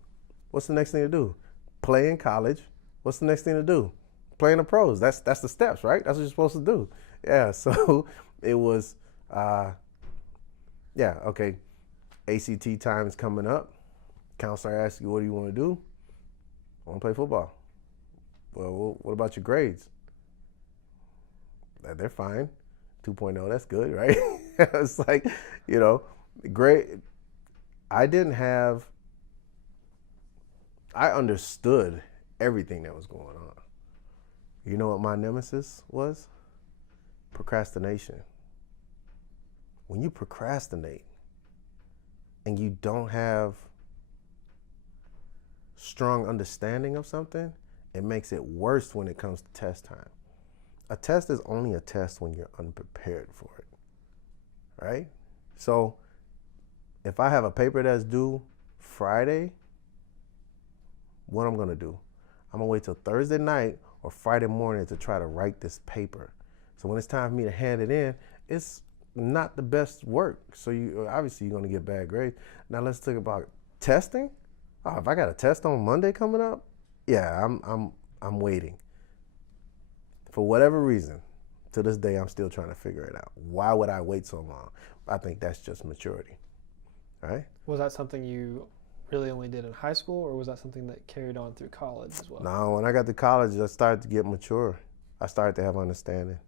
What's the next thing to do? Play in college. What's the next thing to do? Play in the pros. That's the steps, right? That's what you're supposed to do. Yeah, so it was, okay. ACT time is coming up. Counselor asks you, what do you want to do? I want to play football. Well, what about your grades? They're fine. 2.0, that's good, right? It's like, great. I understood everything that was going on. You know what my nemesis was? Procrastination. When you procrastinate and you don't have strong understanding of something, it makes it worse when it comes to test time. A test is only a test when you're unprepared for it, right? So if I have a paper that's due Friday, what I'm gonna do? I'm gonna wait till Thursday night or Friday morning to try to write this paper. So when it's time for me to hand it in, it's not the best work. So obviously you're gonna get bad grades. Now let's talk about testing. Oh, if I got a test on Monday coming up, yeah, I'm waiting. For whatever reason, to this day, I'm still trying to figure it out. Why would I wait so long? I think that's just maturity, right? Was that something you really only did in high school, or was that something that carried on through college as well? No, when I got to college, I started to get mature. I started to have understanding.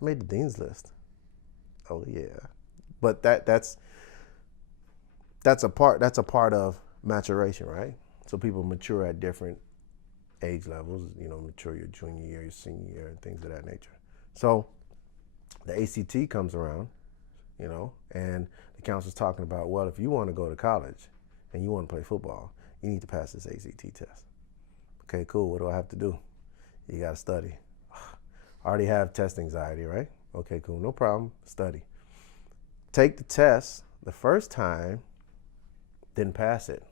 I made the dean's list. Oh yeah, but that's a part of maturation, right? So people mature at different age levels, mature your junior year, your senior year, and things of that nature. So the ACT comes around, and the counselor's talking about, well, if you want to go to college and you want to play football, you need to pass this ACT test. Okay, cool. What do I have to do? You got to study. I already have test anxiety, right? Okay, cool. No problem. Study. Take the test the first time, didn't pass it.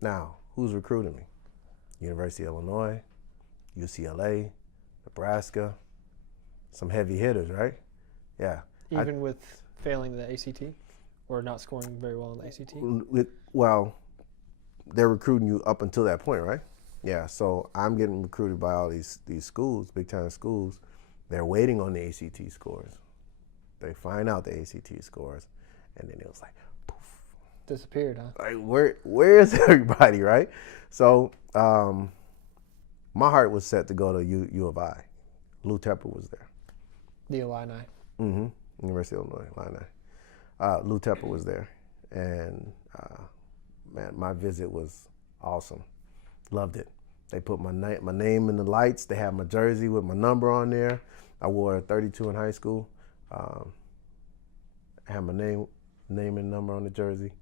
Now, who's recruiting me? University of Illinois, UCLA, Nebraska, some heavy hitters, right? Yeah. Even with failing the ACT or not scoring very well in the ACT? Well, they're recruiting you up until that point, right? Yeah, so I'm getting recruited by all these schools, big time schools. They're waiting on the ACT scores. They find out the ACT scores, and then it was like, poof, disappeared, huh? Like, where is everybody, right? So my heart was set to go to U of I. Lou Tepper was there. The Alumni. Mm-hmm. University of Illinois, Illini. Lou Tepper was there, and man, my visit was awesome. Loved it. They put my name in the lights. They had my jersey with my number on there. I wore a 32 in high school. I had my name and number on the jersey,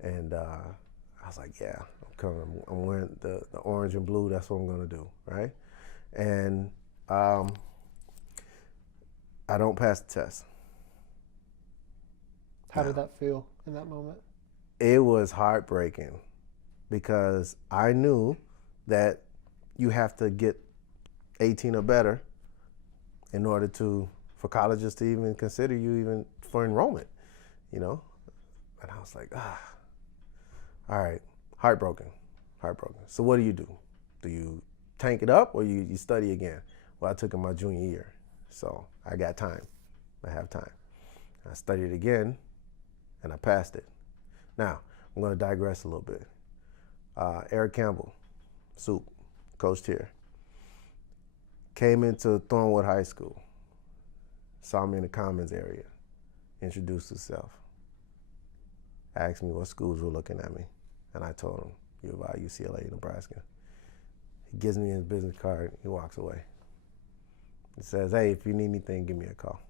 and I was like, yeah, I'm coming. I'm wearing the orange and blue. That's what I'm gonna do, right? And I don't pass the test. How did that feel in that moment? It was heartbreaking because I knew that you have to get 18 or better in order for colleges to even consider you even for enrollment, you know? And I was like, all right, heartbroken. So what do? Do you tank it up or you study again? Well, I took it my junior year, so I got time. I have time. I studied again, and I passed it. Now, I'm gonna digress a little bit. Eric Campbell, Soup, coached here, came into Thornwood High School, saw me in the Commons area, introduced himself, asked me what schools were looking at me, and I told him, U of I, UCLA, Nebraska. He gives me his business card, he walks away. He says, hey, if you need anything, give me a call.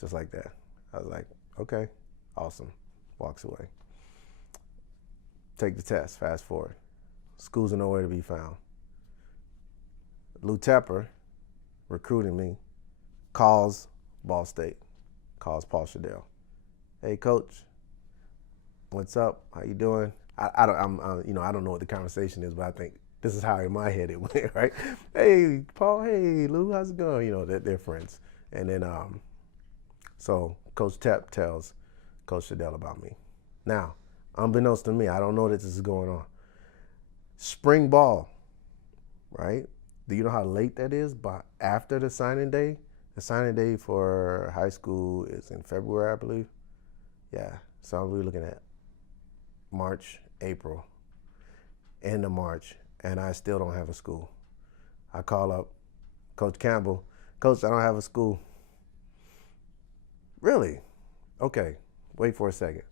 Just like that. I was like, okay, awesome. Walks away. Take the test, fast forward. Schools are nowhere to be found. Lou Tepper, recruiting me, calls Ball State, calls Paul Shadell. Hey, coach, what's up? How you doing? I don't know what the conversation is, but I think this is how in my head it went, right? Hey, Paul, hey, Lou, how's it going? You know, they're friends. And then, so Coach Tepp tells Coach Shadell about me. Now, unbeknownst to me, I don't know that this is going on. Spring ball, right? Do you know how late that is? But after the signing day? The signing day for high school is in February, I believe. Yeah, so we're looking at March, April, end of March, and I still don't have a school. I call up Coach Campbell. Coach, I don't have a school. Really? Okay, wait for a second.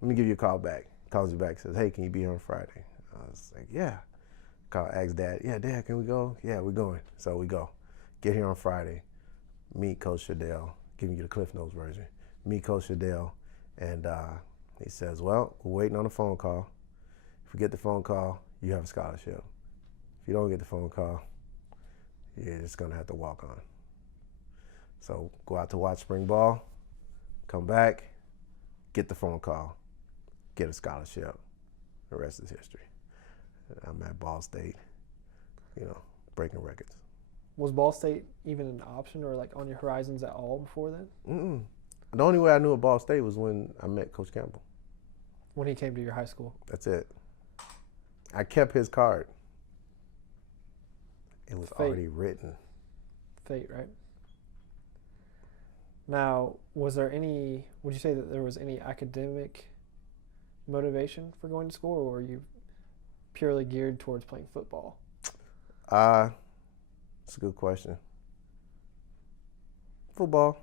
Let me give you a call back. Calls you back, says, hey, can you be here on Friday? I was like, yeah. Ask Dad, yeah, Dad, can we go? Yeah, we're going. So we go. Get here on Friday. Meet Coach Shadell, giving you the Cliff Notes version. Meet Coach Shadell, and he says, well, we're waiting on a phone call. If we get the phone call, you have a scholarship. If you don't get the phone call, you're just gonna have to walk on. So go out to watch spring ball, come back, get the phone call, get a scholarship. The rest is history. I'm at Ball State, breaking records. Was Ball State even an option or like on your horizons at all before then? Mm-mm. The only way I knew of Ball State was when I met Coach Campbell. When he came to your high school? That's it. I kept his card. It was already written. Fate, right? Now, would you say that there was any academic motivation for going to school, or were you purely geared towards playing football? That's a good question. Football.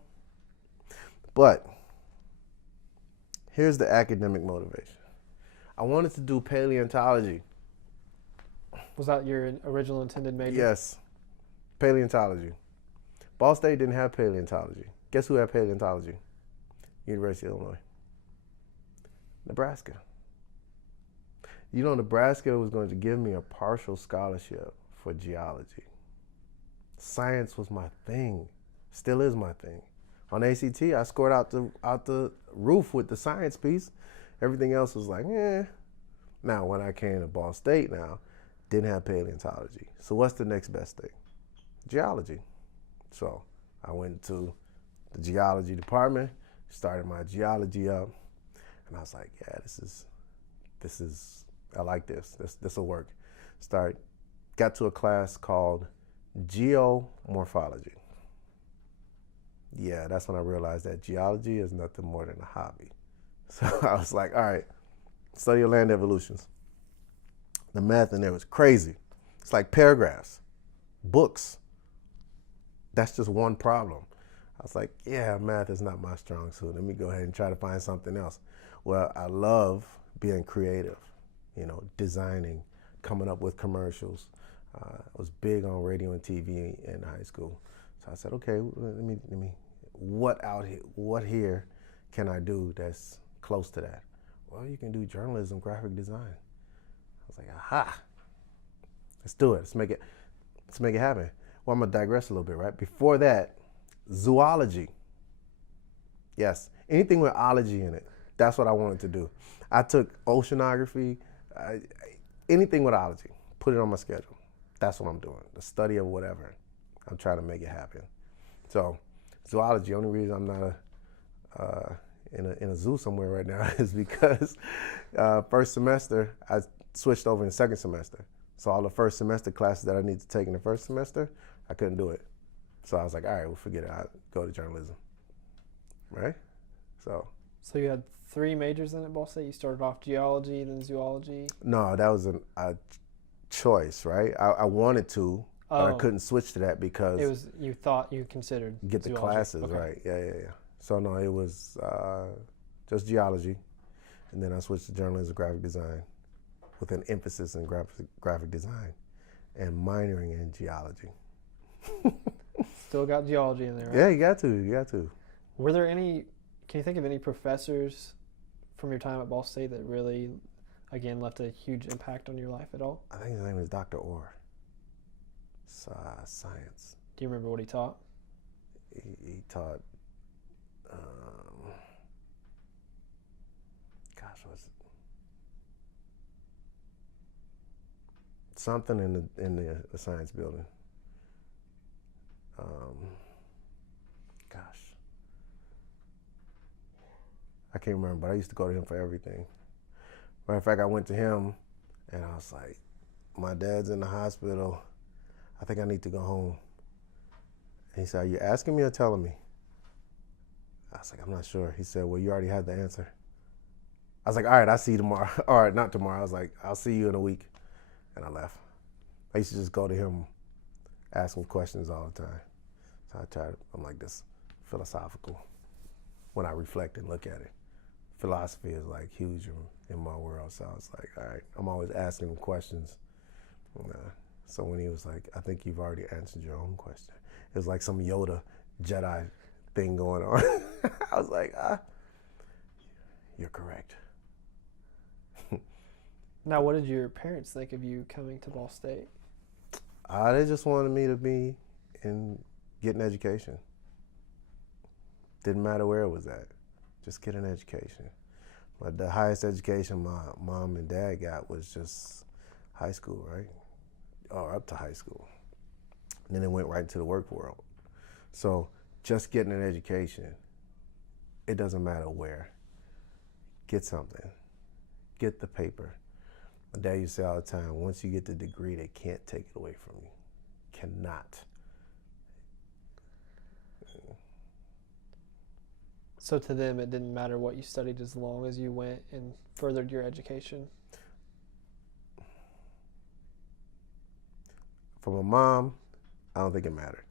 But here's the academic motivation. I wanted to do paleontology. Was that your original intended major? Yes, paleontology. Ball State didn't have paleontology. Guess who had paleontology? University of Illinois. Nebraska. Nebraska was going to give me a partial scholarship for geology. Science was my thing, still is my thing. On ACT, I scored out the roof with the science piece. Everything else was like, eh. Now, when I came to Ball State didn't have paleontology. So what's the next best thing? Geology. So I went to the geology department, started my geology up, and I was like, yeah, this is, I like this. This will work. Got to a class called geomorphology. Yeah, that's when I realized that geology is nothing more than a hobby. So I was like, all right, study of land evolutions. The math in there was crazy. It's like paragraphs, books. That's just one problem. I was like, yeah, math is not my strong suit. Let me go ahead and try to find something else. Well, I love being creative, designing, coming up with commercials. I was big on radio and TV in high school. So I said, okay, let me, what here can I do that's close to that? Well, you can do journalism, graphic design. I was like, aha, let's do it. Let's make it happen. Well, I'm gonna digress a little bit, right? Before that, zoology. Yes, anything with ology in it. That's what I wanted to do. I took oceanography, anything with ology, put it on my schedule. That's what I'm doing, the study of whatever. I'm trying to make it happen. So zoology, only reason I'm not in a zoo somewhere right now is because first semester, I switched over in the second semester. So all the first semester classes that I need to take in the first semester, I couldn't do it. So I was like, all right, well, forget it. I'll go to journalism, right? So you had 3 majors in at Ball State? You started off geology, then zoology? No, that was a choice, right? I wanted to, but I couldn't switch to that because... It was, you considered get the zoology. classes, Okay. right. Yeah. So no, it was just geology. And then I switched to journalism, graphic design with an emphasis in graphic design and minoring in geology. Still got geology in there, right? Yeah, you got to. Were there can you think of any professors from your time at Ball State that really, again, left a huge impact on your life at all? I think his name is Dr. Orr. Science. Do you remember what he taught? He taught, what's it? Something in the science building. I can't remember, but I used to go to him for everything. Matter of fact, I went to him and I was like, my dad's in the hospital. I think I need to go home. And he said, are you asking me or telling me? I was like, I'm not sure. He said, well, you already had the answer. I was like, all right, I'll see you tomorrow. All right, not tomorrow. I was like, I'll see you in a week. And I left. I used to just go to him, ask him questions all the time. So I'm like this philosophical when I reflect and look at it. Philosophy is like huge in my world. So I was like, all right, I'm always asking him questions. So when he was like, I think you've already answered your own question. It was like some Yoda Jedi thing going on. I was like, you're correct. Now, what did your parents think of you coming to Ball State? They just wanted me to be and get an education. Didn't matter where it was at, just get an education. But the highest education my mom and dad got was just high school, right? Or up to high school. And then it went right into the work world. So just getting an education, it doesn't matter where. Get something, get the paper. My dad used to say all the time, once you get the degree, they can't take it away from you. Cannot. So to them, it didn't matter what you studied as long as you went and furthered your education? For my mom, I don't think it mattered.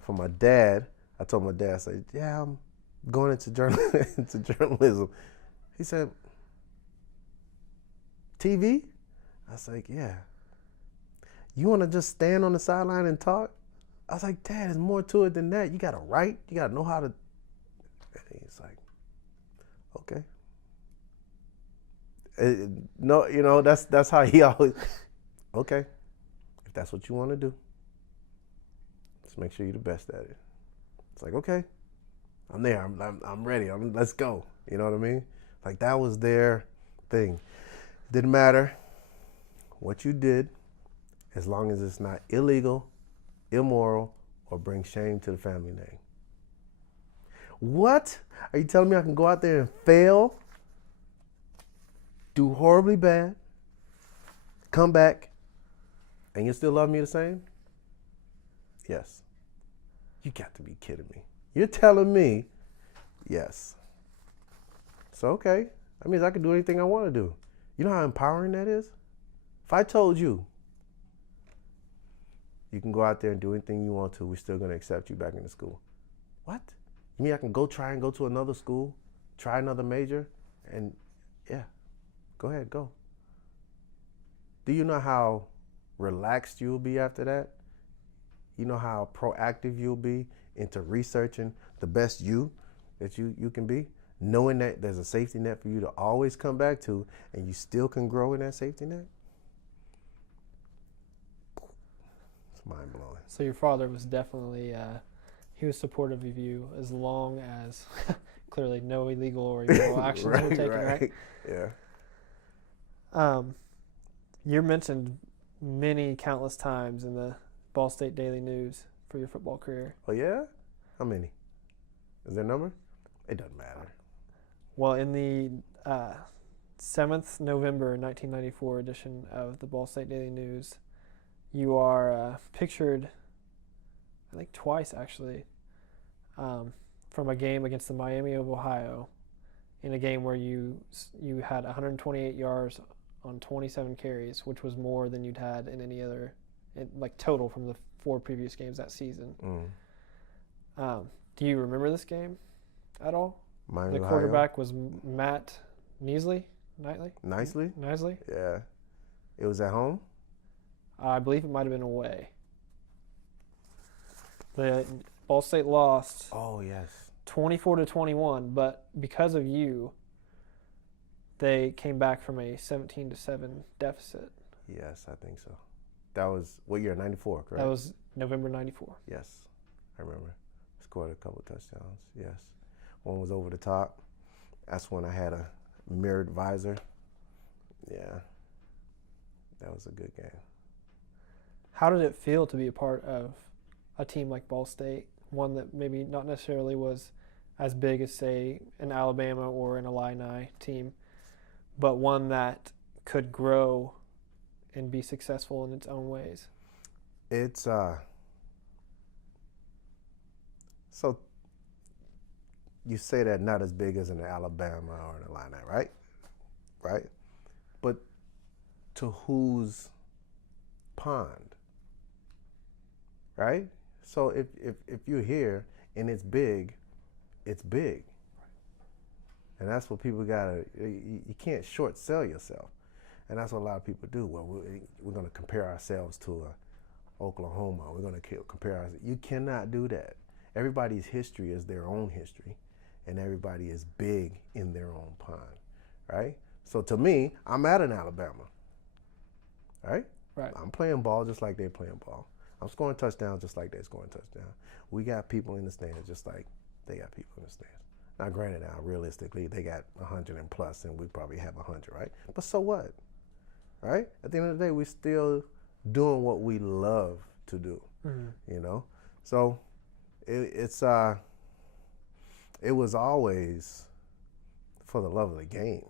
For my dad, I told my dad, I said, yeah, I'm going into journalism. He said, TV? I was like, yeah. You want to just stand on the sideline and talk? I was like, Dad, there's more to it than that. You got to write. You got to know how to. And he's like, okay. No, that's how he always. Okay, if that's what you want to do, let's make sure you're the best at it. It's like, okay, I'm there. I'm ready. Let's go. You know what I mean? Like that was their thing. Didn't matter what you did, as long as it's not illegal, immoral, or bring shame to the family name. What? Are you telling me I can go out there and fail, do horribly bad, come back, and you still love me the same? Yes. You got to be kidding me. You're telling me, yes. So, okay. That means I can do anything I want to do. You know how empowering that is? If I told you, you can go out there and do anything you want to, we're still going to accept you back into school. What? You mean I can go try and go to another school, try another major, and yeah, go ahead, go. Do you know how relaxed you'll be after that? You know how proactive you'll be into researching the best you that you can be? Knowing that there's a safety net for you to always come back to, and you still can grow in that safety net? It's mind blowing. So your father was definitely, he was supportive of you as long as clearly no illegal or immoral actions were taken, right? Yeah. You're mentioned many countless times in the Ball State Daily News for your football career. Oh yeah? How many? Is there a number? It doesn't matter. Well, in the 7th November 1994 edition of the Ball State Daily News, you are pictured, I think twice actually, from a game against the Miami of Ohio, in a game where you had 128 yards on 27 carries, which was more than you'd had in any other, like total from the 4 previous games that season. Do you remember this game at all? Miami, the Ohio. quarterback was Matt Knisley? Nicely? Knisley? Yeah. It was at home? I believe it might have been away. The Ball State lost. Oh, yes. 24-21, but because of you, they came back from a 17-7 deficit. Yes, I think so. That was, what year? 94, correct? That was November 94. Yes, I remember. Scored a couple touchdowns, yes. One was over the top. That's when I had a mirrored visor. Yeah, that was a good game. How did it feel to be a part of a team like Ball State, one that maybe not necessarily was as big as, say, an Alabama or an Illini team, but one that could grow and be successful in its own ways? It's, so you say that not as big as an Alabama or an Illini, right? Right? But to whose pond? Right? So if you're here and it's big, it's big. And that's what people gotta, you can't short sell yourself. And that's what a lot of people do. Well, we're gonna compare ourselves to Oklahoma. We're gonna compare ourselves. You cannot do that. Everybody's history is their own history, and everybody is big in their own pond, right? So to me, I'm at an Alabama, right? Right. I'm playing ball just like they're playing ball. I'm scoring touchdowns just like they're scoring touchdowns. We got people in the stands just like they got people in the stands. Now, granted, now realistically, they got 100 and plus, and we probably have 100, right? But so what, right? At the end of the day, we're still doing what we love to do, you know? So it was always for the love of the game.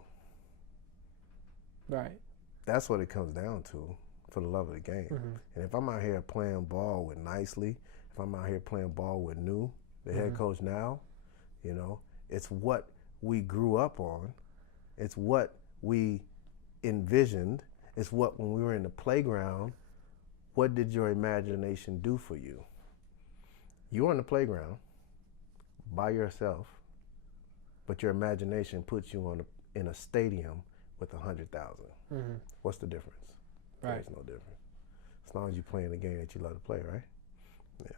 Right. That's what it comes down to, for the love of the game. And if I'm out here playing ball with Nicely, if I'm out here playing ball with New, the head coach now, you know, it's what we grew up on. It's what we envisioned. It's what, when we were in the playground, what did your imagination do for you? You were on the playground by yourself, but your imagination puts you in a stadium with 100,000. What's the difference? Right. There's no difference. As long as you're playing the game that you love to play, right? Yeah.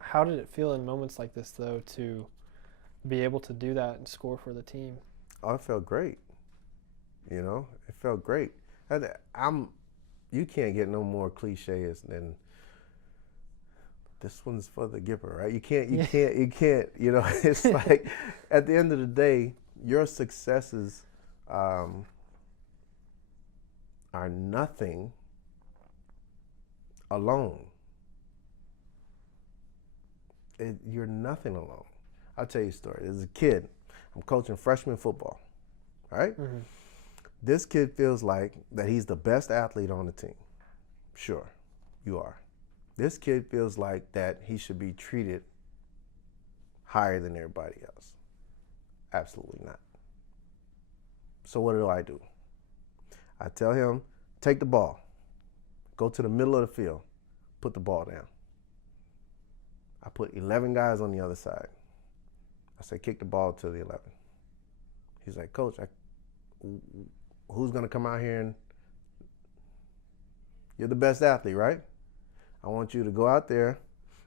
How did it feel in moments like this, though, to be able to do that and score for the team? Oh, it felt great. You know, it felt great. You can't get no more cliches than this one's for the giver, right? You can't, you know, it's like at the end of the day, your successes are nothing alone. You're nothing alone. I'll tell you a story. As a kid, I'm coaching freshman football, right? This kid feels like that he's the best athlete on the team. Sure, you are. This kid feels like that he should be treated higher than everybody else. Absolutely not. So what do? I tell him, take the ball, go to the middle of the field, put the ball down. I put 11 guys on the other side. I say, kick the ball to the 11. He's like, Coach, who's going to come out here and you're the best athlete, right? I want you to go out there.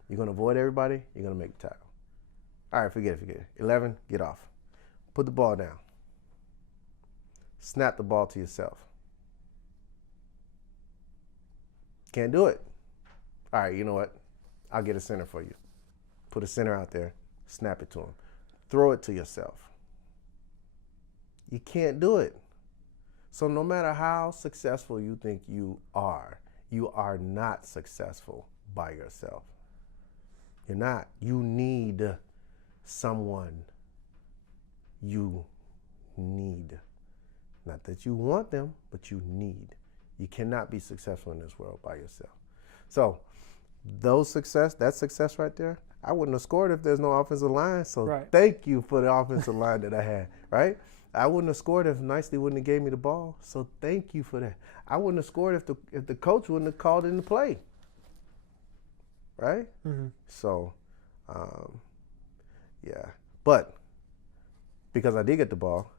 You're going to avoid everybody. You're going to make the tackle. All right, forget it. 11, get off. Put the ball down. Snap the ball to yourself. Can't do it. All right, you know what? I'll get a center for you. Put a center out there. Snap it to him. Throw it to yourself. You can't do it. So no matter how successful you think you are not successful by yourself. You're not. You need someone. You need. Not that you want them, but you need. You cannot be successful in this world by yourself. So that success right there, I wouldn't have scored if there's no offensive line. So Thank you for the offensive line that I had, right? I wouldn't have scored if Nicely wouldn't have gave me the ball. So thank you for that. I wouldn't have scored if the coach wouldn't have called in the play, right? Mm-hmm. So, yeah. But because I did get the ball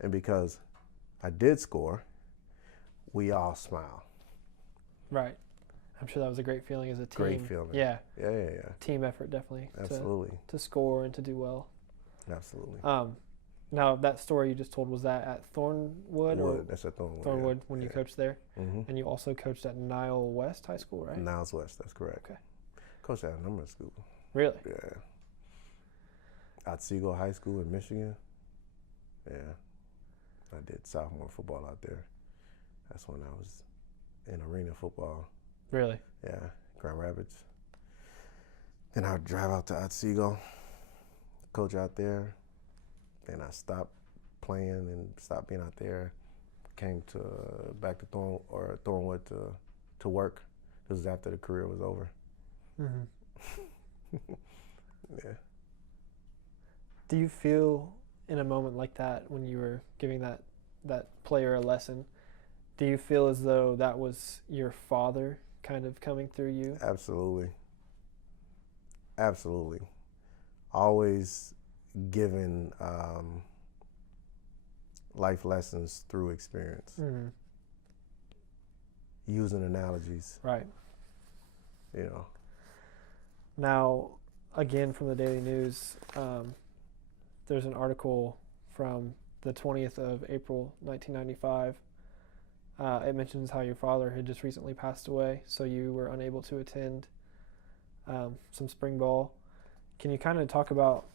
and because I did score, we all smile. Right. I'm sure that was a great feeling as a team. Great feeling. Yeah. Yeah. Team effort, definitely. Absolutely. To score and to do well. Absolutely. Now, that story you just told, was that at Thornwood? That's at Thornwood. Thornwood, when you coached there? Mm-hmm. And you also coached at Nile West High School, right? Niles West, that's correct. Okay. Coached at a number of schools. Really? Yeah. Otsego High School in Michigan. Yeah. I did sophomore football out there. That's when I was in arena football. Really? Yeah, Grand Rapids. Then I would drive out to Otsego, coach out there. Then I stopped playing and stopped being out there. Came back to Thornwood to work. This was after the career was over. Mm-hmm. Yeah. Do you feel in a moment like that, when you were giving that player a lesson, do you feel as though that was your father kind of coming through you? Absolutely. Absolutely. Always given life lessons through experience. Mm-hmm. Using analogies. Right. You know. Now, again, from the Daily News, there's an article from the 20th of April, 1995. It mentions how your father had just recently passed away, so you were unable to attend some spring ball. Can you kind of talk about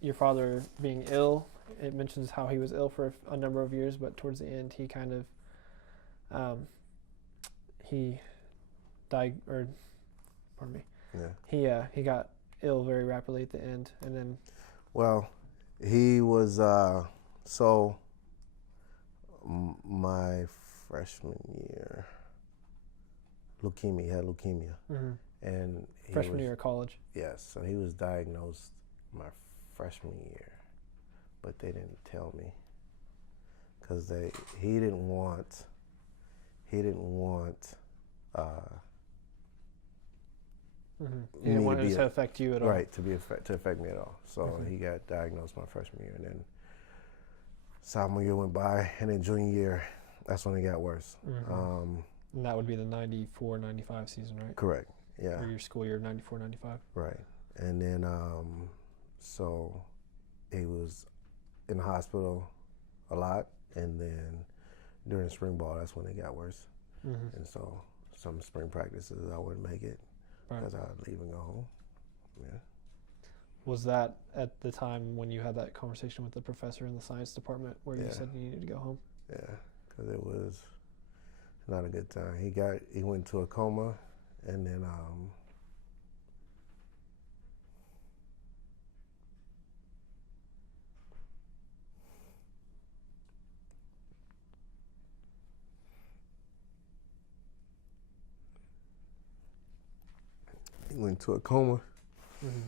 your father being ill? It mentions how he was ill for a number of years, but towards the end he kind of he died, or pardon me. Yeah. He got ill very rapidly at the end, and then. Well, he was my freshman year. He had leukemia. Mm-hmm. And freshman year of college. Yes, so he was diagnosed my freshman year, but they didn't tell me because he didn't want. Mm-hmm. He didn't want it to affect you at all. Right, to affect me at all. So mm-hmm. He got diagnosed my freshman year, and then sophomore year went by, and then junior year, that's when it got worse. Mm-hmm. And that would be the 94-95 season, right? Correct, yeah. Or your school year, 94-95. Right, and then so he was in the hospital a lot, and then during spring ball, that's when it got worse. Mm-hmm. And so some spring practices I wouldn't make it because I'd leave and go home. Yeah. Was that at the time when you had that conversation with the professor in the science department where you said you needed to go home? Yeah, because it was not a good time. He went into a coma, and then he went into a coma. Mm-hmm.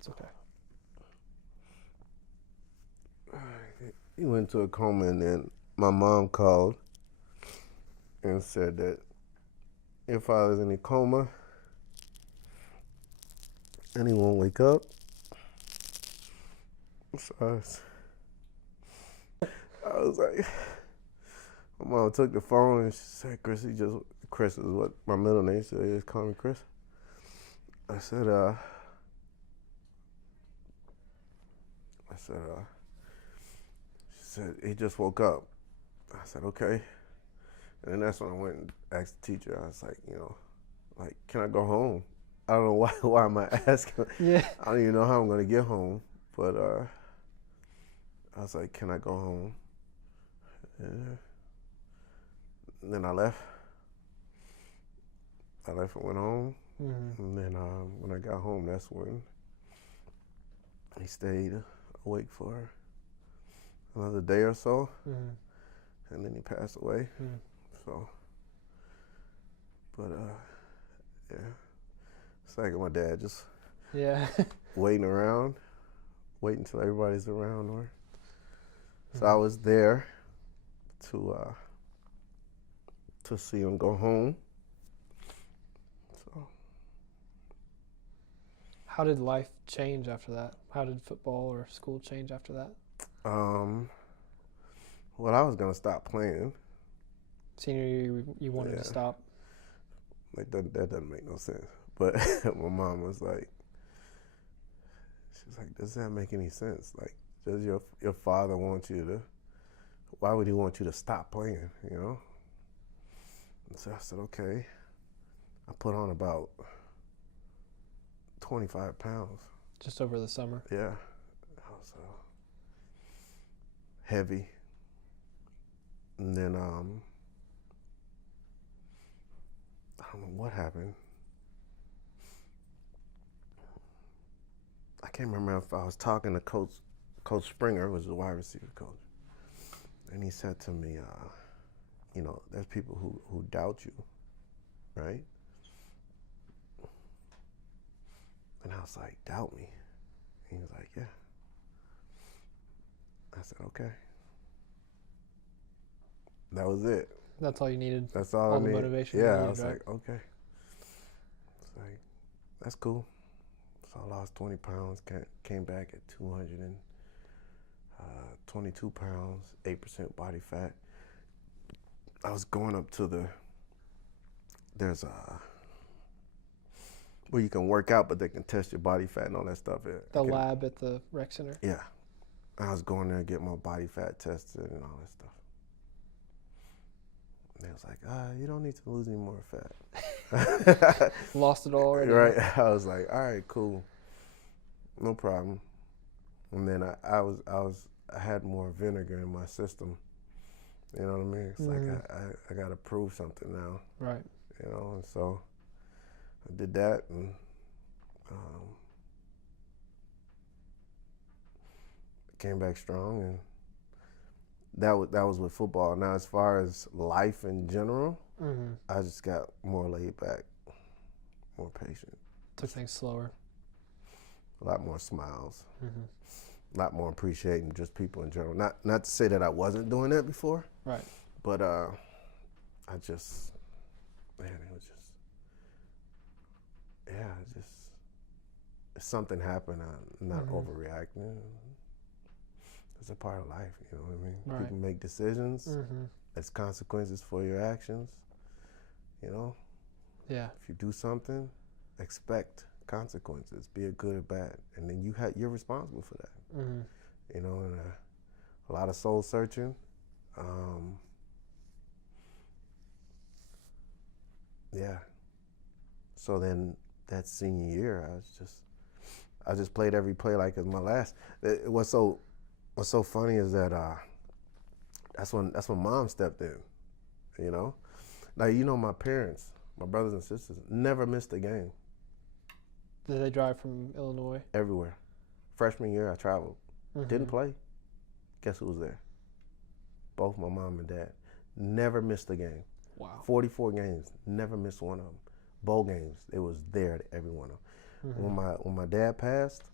It's okay. He went into a coma, and then my mom called and said that your father's in a coma and he won't wake up. So I was like, my mom took the phone and she said, Chris is what my middle name, so they just call me Chris. I said, she said, he just woke up. I said, okay. And then that's when I went and asked the teacher. I was like, like, can I go home? I don't know why am I asking? Yeah. I don't even know how I'm gonna get home. But I was like, can I go home? And then I left. I left and went home. Mm-hmm. And then when I got home, that's when he stayed awake for another day or so. Mm-hmm. And then he passed away. Mm-hmm. So, but yeah, it's like my dad just waiting until everybody's around. So I was there to see him go home. So, how did life change after that? How did football or school change after that? Well, I was gonna stop playing. Senior year, you wanted to stop? Like that doesn't make no sense. But my mom was like, she's like, does that make any sense? Like, does your father want you to? Why would he want you to stop playing? And so I said, okay. I put on about 25 pounds. Just over the summer? Yeah. I was heavy. And then I don't know what happened. I can't remember if I was talking to Coach Springer, who was the wide receiver coach, and he said to me, there's people who doubt you, right? And I was like, doubt me? And he was like, yeah. I said, okay. That was it. That's all you needed? That's all I needed. The motivation yeah, you needed, I was right? like, okay. It's like, that's cool. So I lost 20 pounds, came back at 222 pounds, 8% body fat. I was going up to there's where you can work out, but they can test your body fat and all that stuff. The lab at the rec center? Yeah. I was going there to get my body fat tested and all that stuff. And they was like, you don't need to lose any more fat. Lost it all already. Right. I was like, all right, cool. No problem. And then I had more vinegar in my system. You know what I mean? It's like I got to prove something now. Right. And so I did that, and came back strong, and that was with football. Now, as far as life in general, I just got more laid back, more patient. Took things slower. A lot more smiles. A lot more appreciating just people in general. Not to say that I wasn't doing that before. Right. But it was just, if something happened, I'm not overreacting. It's a part of life, you know what I mean? Right. People make decisions. There's consequences for your actions, Yeah. If you do something, expect consequences, be it good or bad, and then you're responsible for that. And a lot of soul searching. Yeah. So then that senior year, I just played every play like it was my last. What's so funny is that that's when Mom stepped in. Like my parents, my brothers and sisters, never missed a game. Did they drive from Illinois? Everywhere. Freshman year, I traveled. Didn't play. Guess who was there? Both my mom and dad. Never missed a game. Wow. 44 games. Never missed one of them. Bowl games. It was there at every one of them. When my dad passed,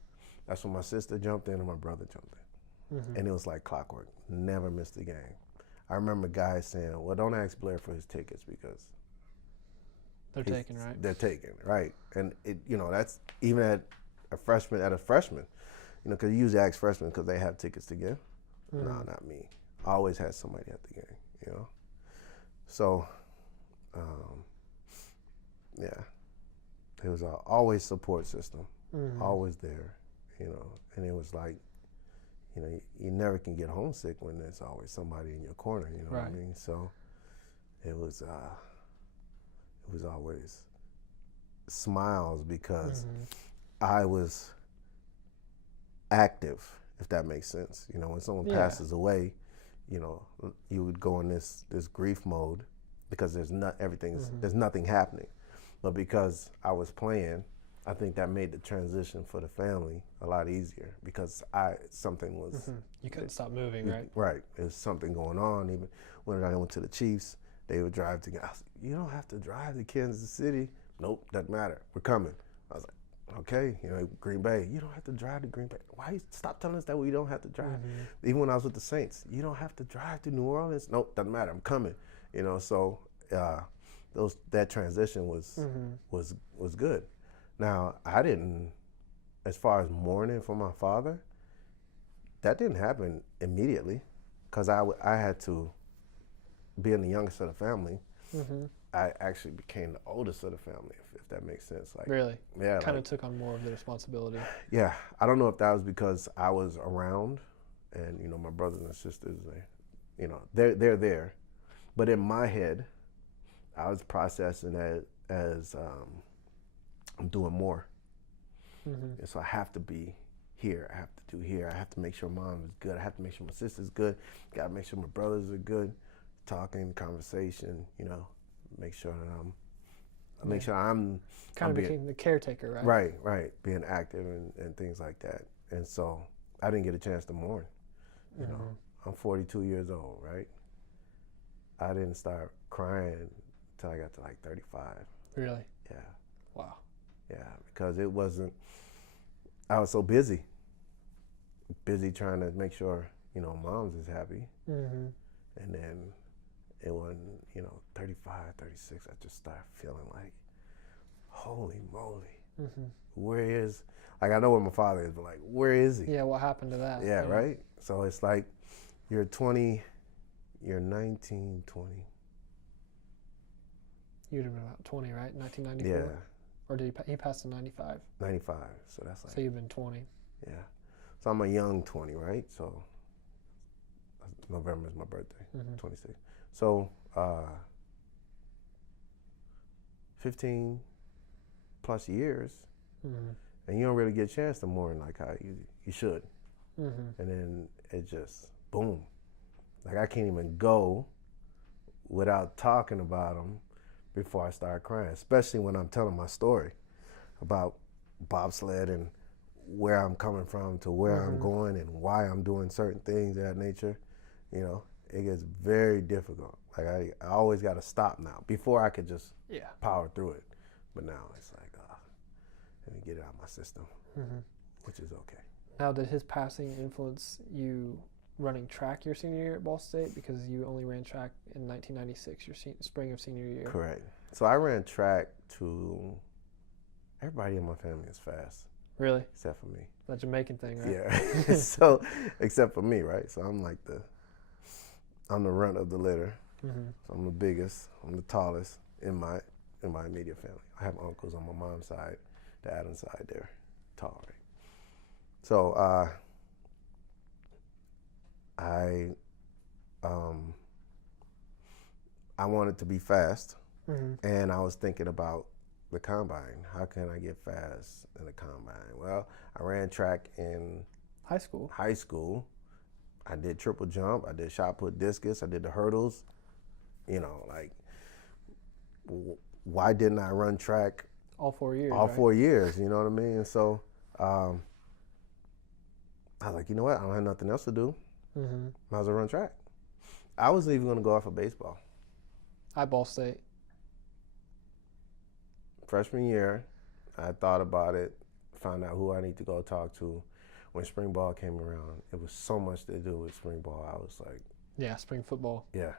That's when my sister jumped in and my brother jumped in. And it was like clockwork. Never missed a game. I remember guys saying, well, don't ask Blair for his tickets because they're taken, right? They're taken, right? And it, that's even at a freshman, because you usually ask freshmen because they have tickets to give. No, not me. I always had somebody at the game, So, yeah, there was always support system, always there, and it was like, you never can get homesick when there's always somebody in your corner, you know what I mean? So it was always smiles because I was active, if that makes sense. When someone passes away, you would go in this grief mode because there's nothing happening. But because I was playing, I think that made the transition for the family a lot easier because something was... You couldn't stop moving, right? Right. There's something going on. Even when I went to the Chiefs, they would drive to... You don't have to drive to Kansas City. Nope, doesn't matter. We're coming. I was like, okay. Green Bay, you don't have to drive to Green Bay. Why? Stop telling us that we don't have to drive. Even when I was with the Saints, you don't have to drive to New Orleans. Nope, doesn't matter. I'm coming. So that transition was good. Now, I didn't, as far as mourning for my father, that didn't happen immediately because I had to, being the youngest of the family, I actually became the oldest of the family, if that makes sense. Like, really? Yeah. Kind of took on more of the responsibility. Yeah. I don't know if that was because I was around and, my brothers and sisters, they're there. But in my head, I was processing that as I'm doing more. And so I have to be here. I have to do here. I have to make sure mom is good. I have to make sure my sister's good. Got to make sure my brothers are good. Talking, conversation, make sure that make sure I'm kind of became the caretaker, right? Right. Being active and things like that. And so I didn't get a chance to mourn. I'm 42 years old, right? I didn't start crying until I got to like 35. Really? Yeah. Wow. Yeah, because I was so busy trying to make sure, mom's is happy. And then it wasn't, 35, 36, I just started feeling like, holy moly, where is, like I know where my father is, but like, where is he? Yeah, what happened to that? Yeah, right? So it's like, you're 19, 20. You'd have been about 20, right? 1994? Yeah. Or did he passed in 95? 95, so that's like... So you've been 20. Yeah. So I'm a young 20, right? So November is my birthday, 26. So 15 plus years, and you don't really get a chance to mourn like how you should. And then it just, boom. Like I can't even go without talking about them before I start crying, especially when I'm telling my story about bobsled and where I'm coming from to where I'm going and why I'm doing certain things of that nature. It gets very difficult. Like I always got to stop now. Before I could just power through it, but now it's like, let me get it out of my system, which is okay. Now, did his passing influence you running track your senior year at Ball State, because you only ran track in 1996, your spring of senior year? Correct. So I ran track everybody in my family is fast. Really? Except for me. That Jamaican thing, right? Yeah. So, except for me, right? So I'm like I'm the runt of the litter. So I'm the biggest, I'm the tallest in my immediate family. I have uncles on my mom's side, the Adams side, they're tall, right? So I wanted to be fast, and I was thinking about the combine. How can I get fast in the combine? Well, I ran track in high school. I did triple jump, I did shot put discus, I did the hurdles. Why didn't I run track all 4 years? All 4 years, you know what I mean? And so I was like, you know what? I don't have nothing else to do. Might as well run track. I wasn't even going to go out for baseball. At Ball State. Freshman year, I thought about it, found out who I need to go talk to. When spring ball came around, it was so much to do with spring ball. I was like, Yeah, spring football. yeah.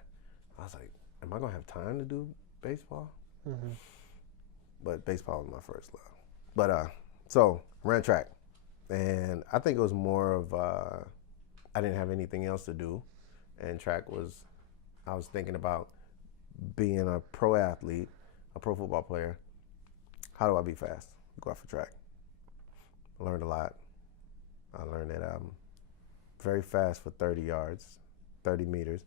I was like, am I going to have time to do baseball? Mm-hmm. But baseball was my first love. But so ran track. And I think it was more of, I didn't have anything else to do. And track was, I was thinking about being a pro athlete, a pro football player. How do I be fast? Go out for track. I learned a lot. I learned that I'm very fast for 30 yards, 30 meters,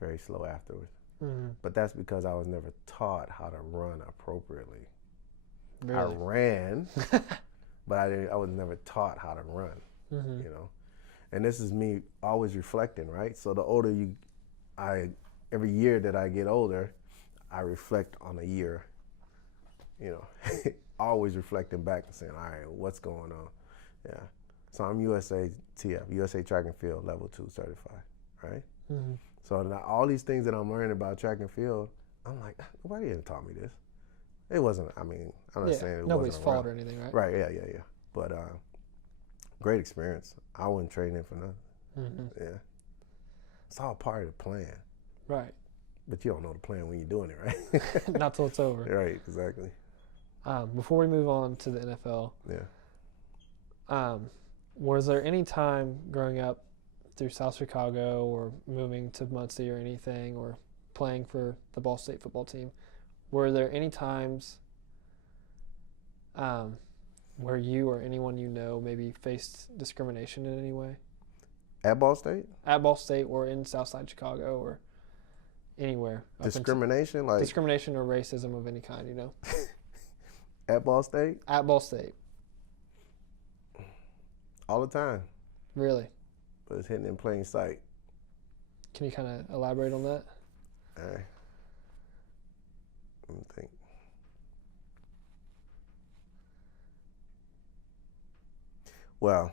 very slow afterwards. Mm-hmm. But that's because I was never taught how to run appropriately. Really? I ran, but I was never taught how to run, Mm-hmm. you know? And this is me always reflecting, right? So the older every year that I get older, I reflect on a year, you know, always reflecting back and saying, all right, what's going on? Yeah. So I'm USA TF, USA Track and Field Level 2 certified, right? Mm-hmm. So now all these things that I'm learning about track and field, I'm like, nobody ever taught me this. It wasn't, I mean, I'm not saying it nobody's wasn't fault around. or anything, right? Right, yeah. But great experience. I wouldn't trade in for nothing. Mm-hmm. Yeah. It's all part of the plan. Right. But you don't know the plan when you're doing it, right? Not till it's over. Right, exactly. Before we move on to the NFL, was there any time growing up through South Chicago or moving to Muncie or anything or playing for the Ball State football team, were there any times where you or anyone you know maybe faced discrimination in any way? At Ball State? At Ball State or in Southside Chicago or anywhere? Discrimination? Like discrimination or racism of any kind, you know? at Ball State? At Ball State. All the time. Really? But it's hidden in plain sight. Can you kind of elaborate on that? All right. Let me think. Well,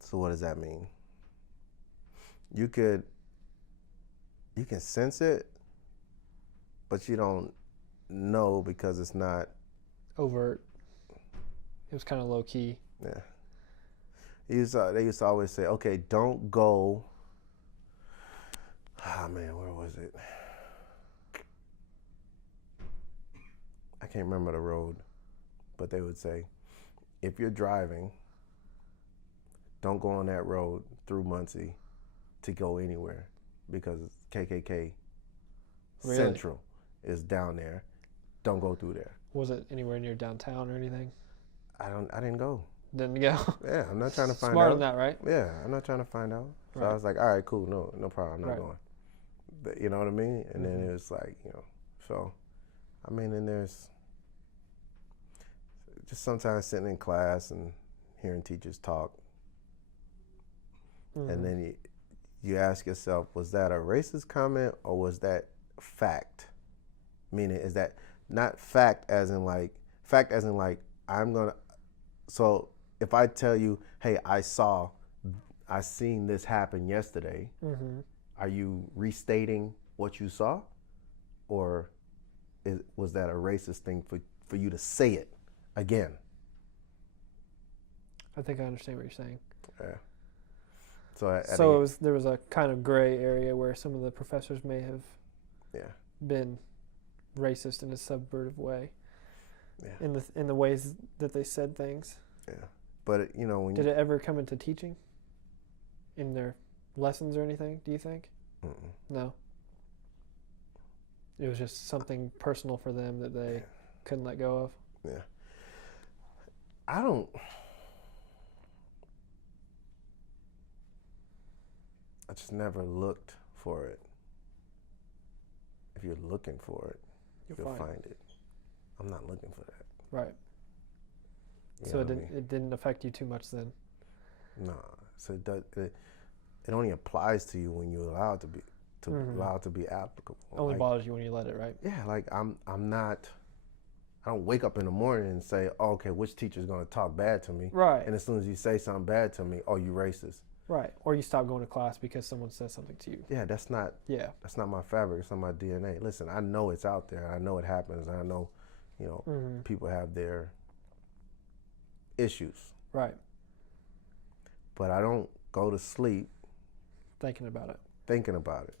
so what does that mean? You can sense it, but you don't know because it's not Overt. It was kind of low key. Yeah. They used to always say, okay, don't go. Ah, man, where was it? I can't remember the road, but they would say, if you're driving, don't go on that road through Muncie to go anywhere because KKK Really? Central is down there. Don't go through there. Was it anywhere near downtown or anything? I didn't go. Didn't go? Yeah, I'm not trying to find Smart out. on that, right? Yeah, I'm not trying to find out. So Right. I was like, all right, cool, no problem, I'm not Right. going. But, you know what I mean? And then Mhm. it was like, so, I mean, and there's just sometimes sitting in class and hearing teachers talk, Mhm. and then you ask yourself, was that a racist comment or was that fact? Meaning, is that not fact as in like, so if I tell you, hey, I seen this happen yesterday, Mhm. are you restating what you saw? Or was that a racist thing for you to say it again? I think I understand what you're saying. Yeah. So There was a kind of gray area where some of the professors may have been racist in a subversive way. Yeah. In the ways that they said things. Yeah. But when Did it ever come into teaching? In their lessons or anything, do you think? Mm-mm. No. It was just something personal for them that they couldn't let go of. Yeah. I just never looked for it. If you're looking for it, you'll find it. I'm not looking for that. Right. You So know what I mean? it didn't affect you too much then. No. So it only applies to you when you're allowed to be allowed to be applicable. Only bothers you when you let it, right? Yeah, like I don't wake up in the morning and say, oh, okay, which teacher's gonna talk bad to me? Right. And as soon as you say something bad to me, oh, you racist. Right. Or you stop going to class because someone says something to you. Yeah, that's not my fabric, it's not my DNA. Listen, I know it's out there, I know it happens, and I know, You know, Mm-hmm. people have their issues. Right. But I don't go to sleep Thinking about it. thinking about it.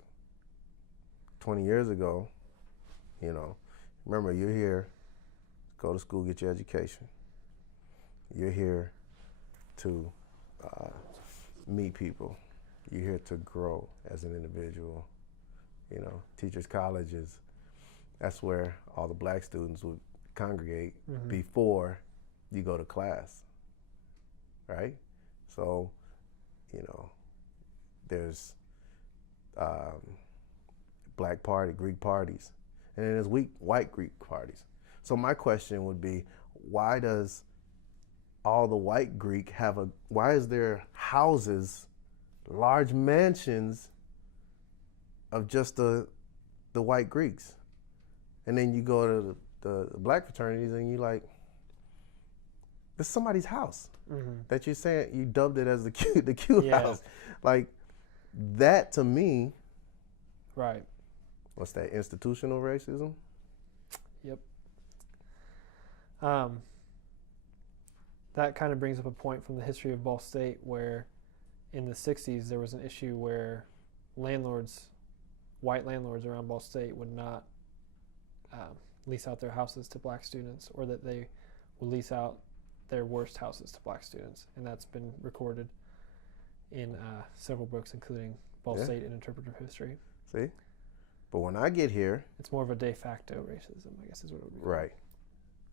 20 years ago, you know, remember, you're here, go to school, get your education. You're here to meet people. You're here to grow as an individual. You know, teachers' colleges, that's where all the black students would congregate Mm-hmm. before you go to class, right? So, you know, there's black party, Greek parties, and then there's white Greek parties. So my question would be, why does all the white Greek why is there houses, large mansions of just the white Greeks? And then you go to the black fraternities and you like, this is somebody's house Mm-hmm. that you're saying, you dubbed it as the Q Yeah. house. Like, that to me, Right. what's that, institutional racism? Yep. That kind of brings up a point from the history of Ball State where in the 60s there was an issue where white landlords around Ball State would not lease out their houses to black students, or that they would lease out their worst houses to black students. And that's been recorded in several books, including Ball State and Interpretive History. See? But when I get here... It's more of a de facto racism, I guess is what it would be. Right.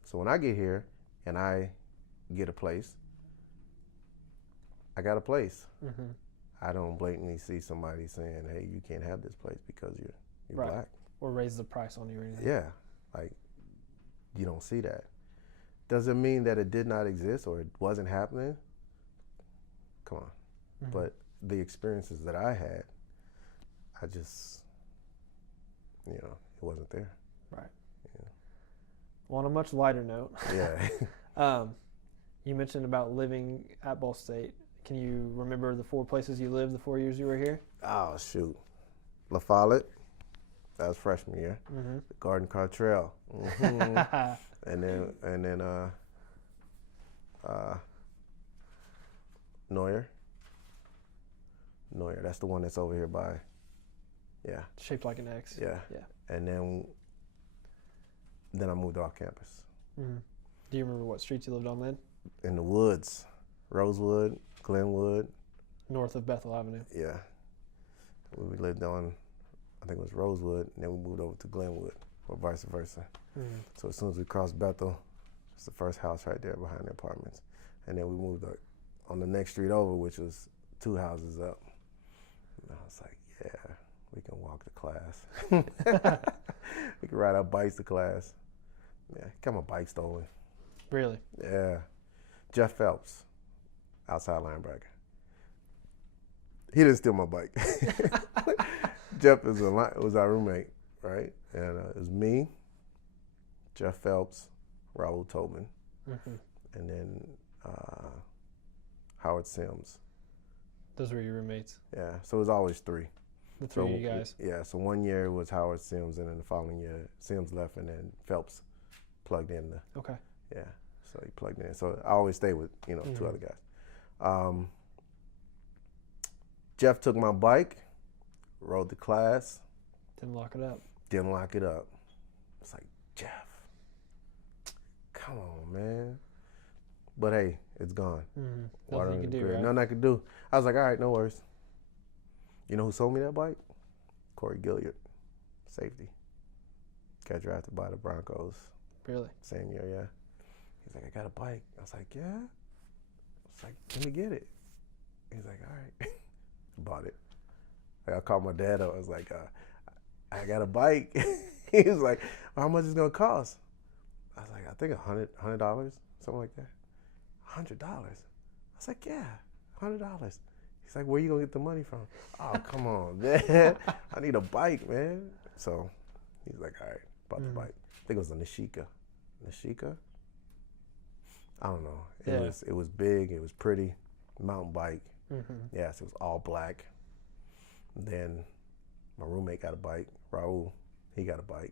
So when I get here and I get a place, I got a place. Mm-hmm. I don't blatantly see somebody saying, hey, you can't have this place because you're Right. black. Or raise the price on you or anything. Yeah. Like, you don't see that. Does it mean that it did not exist or it wasn't happening? Come on. Mm-hmm. But the experiences that I had, I just, you know, it wasn't there. Right. Yeah. Well, on a much lighter note, Yeah. you mentioned about living at Ball State. Can you remember the 4 places you lived the 4 years you were here? Oh, shoot. La Follette, that was freshman year. Mm-hmm. Garden Cartrell. Mm-hmm. and then Neuer, that's the one that's over here by, yeah. Shaped like an X. Yeah. Yeah. And then I moved off campus. Mm-hmm. Do you remember what streets you lived on then? In the woods, Rosewood, Glenwood. North of Bethel Avenue. Yeah. We lived on, I think it was Rosewood, and then we moved over to Glenwood, or vice versa. Mm-hmm. So as soon as we crossed Bethel, it's the first house right there behind the apartments. And then we moved on the next street over, which was 2 houses up. And I was like, yeah, we can walk to class. We can ride our bikes to class. Yeah, got my bike stolen. Really? Yeah. Jeff Phelps, outside linebacker. He didn't steal my bike. Jeff was our roommate, right? And it was me, Jeff Phelps, Raul Tobin, Mm-hmm. and then Howard Sims. Those were your roommates? Yeah, so it was always 3. The 3 of you guys? Yeah, so one year was Howard Sims, and then the following year Sims left, and then Phelps plugged in. Okay. Yeah, so he plugged in. So I always stay with, 2 other guys. Jeff took my bike, rode to class. Didn't lock it up. Didn't lock it up. It's like, Jeff, come on, man. But hey, it's gone. Mm-hmm. Water Nothing you in can the do, grave. right? Nothing I could do. I was like, all right, no worries. You know who sold me that bike? Corey Gilliard, safety. Got drafted by the Broncos. Really? Same year, yeah. He's like, I got a bike. I was like, yeah? I was like, let me get it. He's like, all right. Bought it. Like, I called my dad up. I was like, I got a bike. He was like, well, how much is it going to cost? I was like, I think $100, something like that. $100? I was like, yeah, $100. He's like, where you going to get the money from? Oh, come on, man. I need a bike, man. So he's like, all right, bought the bike. I think it was a Nishika. Nishika? I don't know. It was big. It was pretty. Mountain bike. Mm-hmm. Yes, it was all black. Then my roommate got a bike. Raul, he got a bike.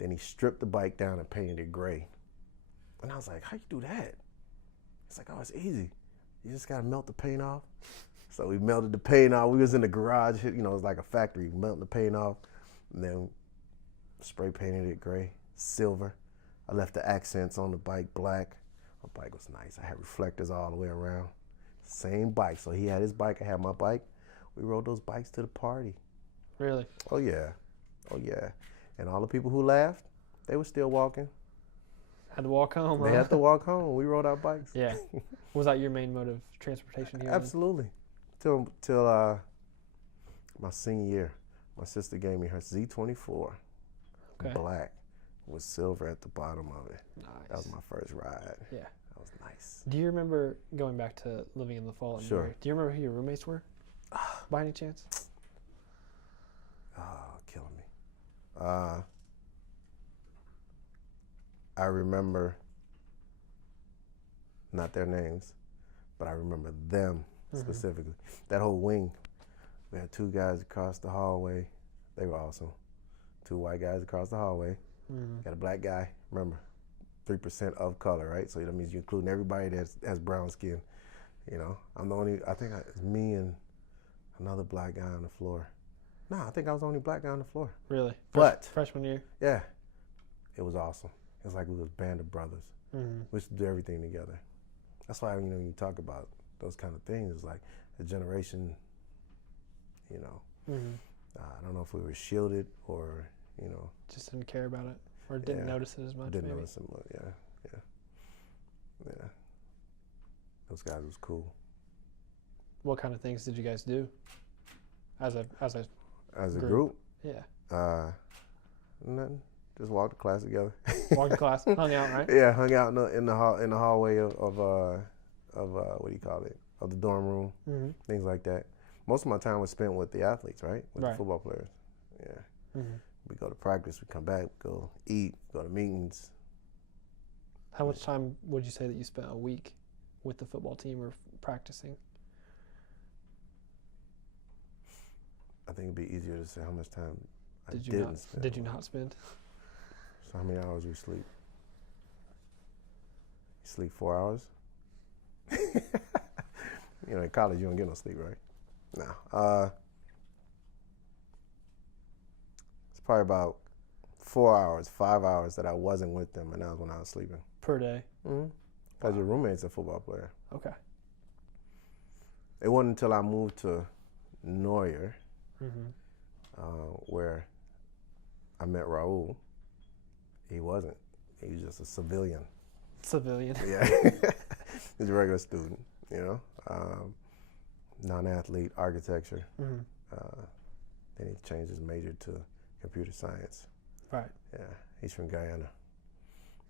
Then he stripped the bike down and painted it gray. And I was like, how you do that? It's like, oh, it's easy. You just gotta melt the paint off. So we melted the paint off. We was in the garage, it was like a factory, melting the paint off, and then spray painted it gray, silver. I left the accents on the bike black. My bike was nice. I had reflectors all the way around. Same bike. So he had his bike, I had my bike. We rode those bikes to the party. Really? Oh yeah. Oh yeah. And all the people who laughed, they were still walking. Had to walk home. They huh? had to walk home. We rode our bikes. Yeah. Was that your main mode of transportation here? Absolutely. Till my senior year. My sister gave me her Z24, Okay. black, with silver at the bottom of it. Nice. That was my first ride. Yeah. That was nice. Do you remember, going back to living in the fall at Sure. Blair, do you remember who your roommates were? By any chance? Oh, killing me. I remember, not their names, but I remember them specifically. That whole wing. We had two guys across the hallway. They were awesome. Two white guys across the hallway. Got a black guy. Remember, 3% of color, right? So that means you're including everybody that has brown skin. I'm the only, it's me and another black guy on the floor. No, I think I was the only black guy on the floor. Really? But Freshman year? yeah, it was awesome. It was like we was a band of brothers. We used to do everything together. That's why, when you talk about those kind of things, it's like the generation, I don't know if we were shielded or, Just didn't care about it, or didn't notice it as much. Didn't maybe. notice it much, yeah. Those guys was cool. What kind of things did you guys do as a As a group? Yeah. Nothing. Just walked to class together. Walked to class, hung out, right? Yeah, hung out in the hallway of what do you call it? Of the dorm room, things like that. Most of my time was spent with the athletes, right? With the football players. Yeah. We go to practice, we come back, go eat, go to meetings. How much time would you say that you spent a week with the football team or practicing? I think it'd be easier to say how much time Did you not spend? So how many hours we sleep? You sleep 4 hours? In college you don't get no sleep, right? No. It's probably about 4 hours, 5 hours that I wasn't with them, and that was when I was sleeping. Per day? Because your roommate's a football player. Okay. It wasn't until I moved to Neuer, where I met Raul. He wasn't. He was just a civilian. Civilian. Yeah. He's a regular student, non-athlete, architecture. Then he changed his major to computer science. Right. Yeah, he's from Guyana.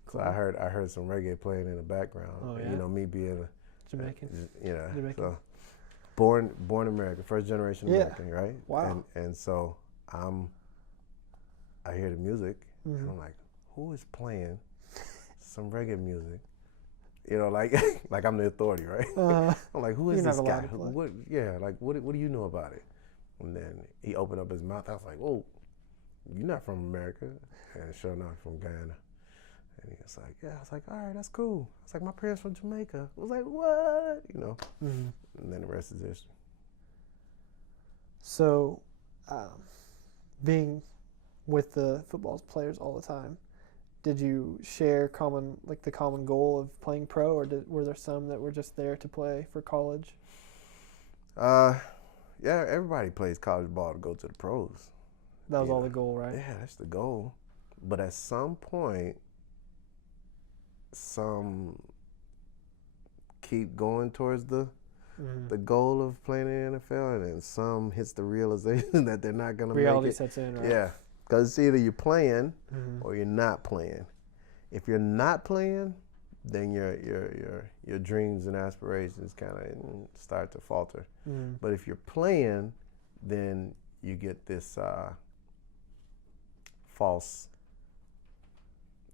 Cool. So I heard some reggae playing in the background. Oh, yeah? And, me being Jamaican. Jamaican. So born American, first generation American, right? Wow. And so I hear the music, and I'm like, who is playing some reggae music? Like I'm the authority, right? I'm like, who is this guy? What do you know about it? And then he opened up his mouth. I was like, oh, you're not from America. And sure enough, from Guyana. And he was like, yeah. I was like, all right, that's cool. I was like, my parents from Jamaica. I was like, what? And then the rest is history. So, being with the football players all the time, did you share the common goal of playing pro, or were there some that were just there to play for college? Yeah, everybody plays college ball to go to the pros. That was all the goal, right? Yeah, that's the goal. But at some point, some keep going towards the goal of playing in the NFL, and then some hits the realization that they're not going to make it. Reality sets in, right? Yeah, because it's either you're playing or you're not playing. If you're not playing, then your dreams and aspirations kind of start to falter. But if you're playing, then you get this false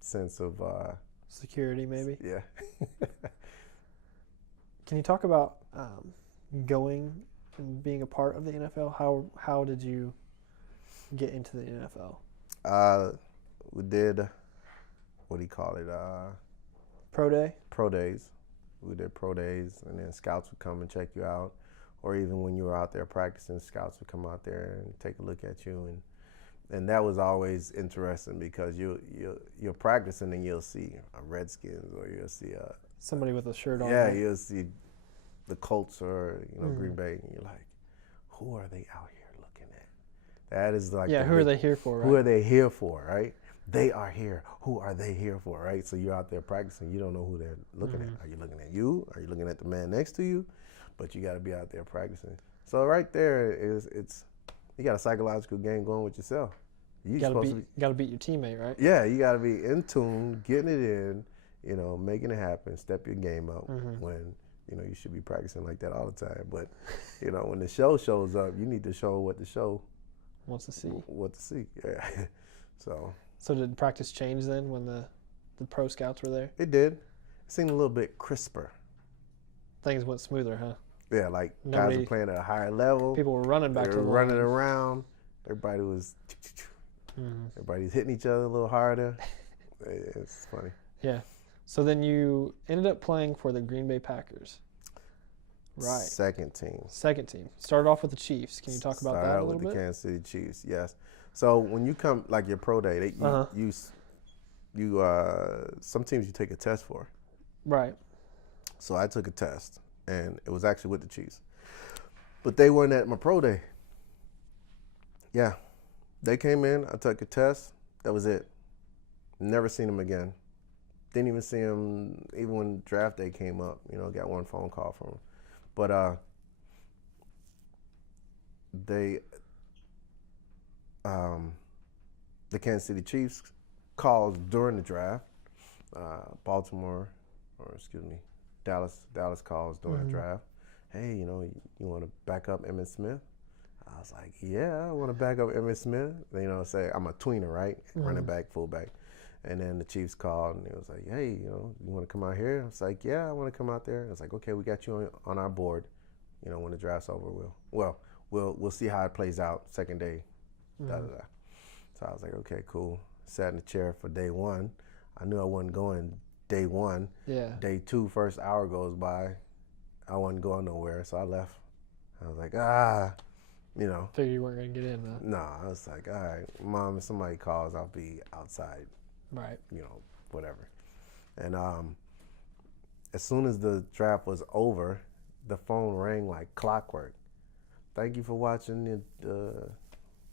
sense of security, maybe. Yeah. Can you talk about going and being a part of the NFL? How did you get into the NFL? we did, what do you call it? Pro day? Pro days. We did pro days, and then scouts would come and check you out. Or even when you were out there practicing, scouts would come out there and take a look at you. And that was always interesting because you're practicing and you'll see a Redskins or you'll see somebody with a shirt on. Yeah, you'll see the Colts or Green Bay, and you're like, who are they out here looking at? That is like who are they here for? Right? Who are they here for? Right? They are here. Who are they here for? Right? So you're out there practicing. You don't know who they're looking at. Are you looking at you? Are you looking at the man next to you? But you got to be out there practicing. So right there it's you got a psychological game going with yourself. You got to beat your teammate, right? Yeah, you got to be in tune, getting it in, making it happen, step your game up when, you should be practicing like that all the time. But, when the show shows up, you need to show what the show wants to see. What to see, yeah. So did practice change then when the pro scouts were there? It did. It seemed a little bit crisper. Things went smoother, huh? Yeah, like guys were playing at a higher level. People were running back to the line. Running around. Everybody was... Everybody's hitting each other a little harder. It's funny. Yeah. So then you ended up playing for the Green Bay Packers. Right. Second team. Started off with the Chiefs. Can you talk about that a little bit? Started with the Kansas City Chiefs, yes. So when you come, like your pro day, some teams you take a test for. Right. So I took a test, and it was actually with the Chiefs. But they weren't at my pro day. Yeah. They came in, I took a test, that was it. Never seen them again. Didn't even see them, even when draft day came up, got one phone call from them. But the Kansas City Chiefs called during the draft. Dallas calls during the draft. Hey, you want to back up Emmitt Smith? I was like, yeah, I want to back up Emmitt Smith. Say I'm a tweener, right? Running back, fullback. And then the Chiefs called and it was like, hey, you want to come out here? I was like, yeah, I want to come out there. I was like, okay, we got you on our board. When the draft's over, we'll see how it plays out second day. So I was like, okay, cool. Sat in the chair for day one. I knew I wasn't going day one. Yeah. Day two, first hour goes by. I wasn't going nowhere, so I left. I was like, Figured you weren't going to get in, though. No, I was like, all right, Mom, if somebody calls, I'll be outside. Right. Whatever. And as soon as the draft was over, the phone rang like clockwork. Thank you for watching the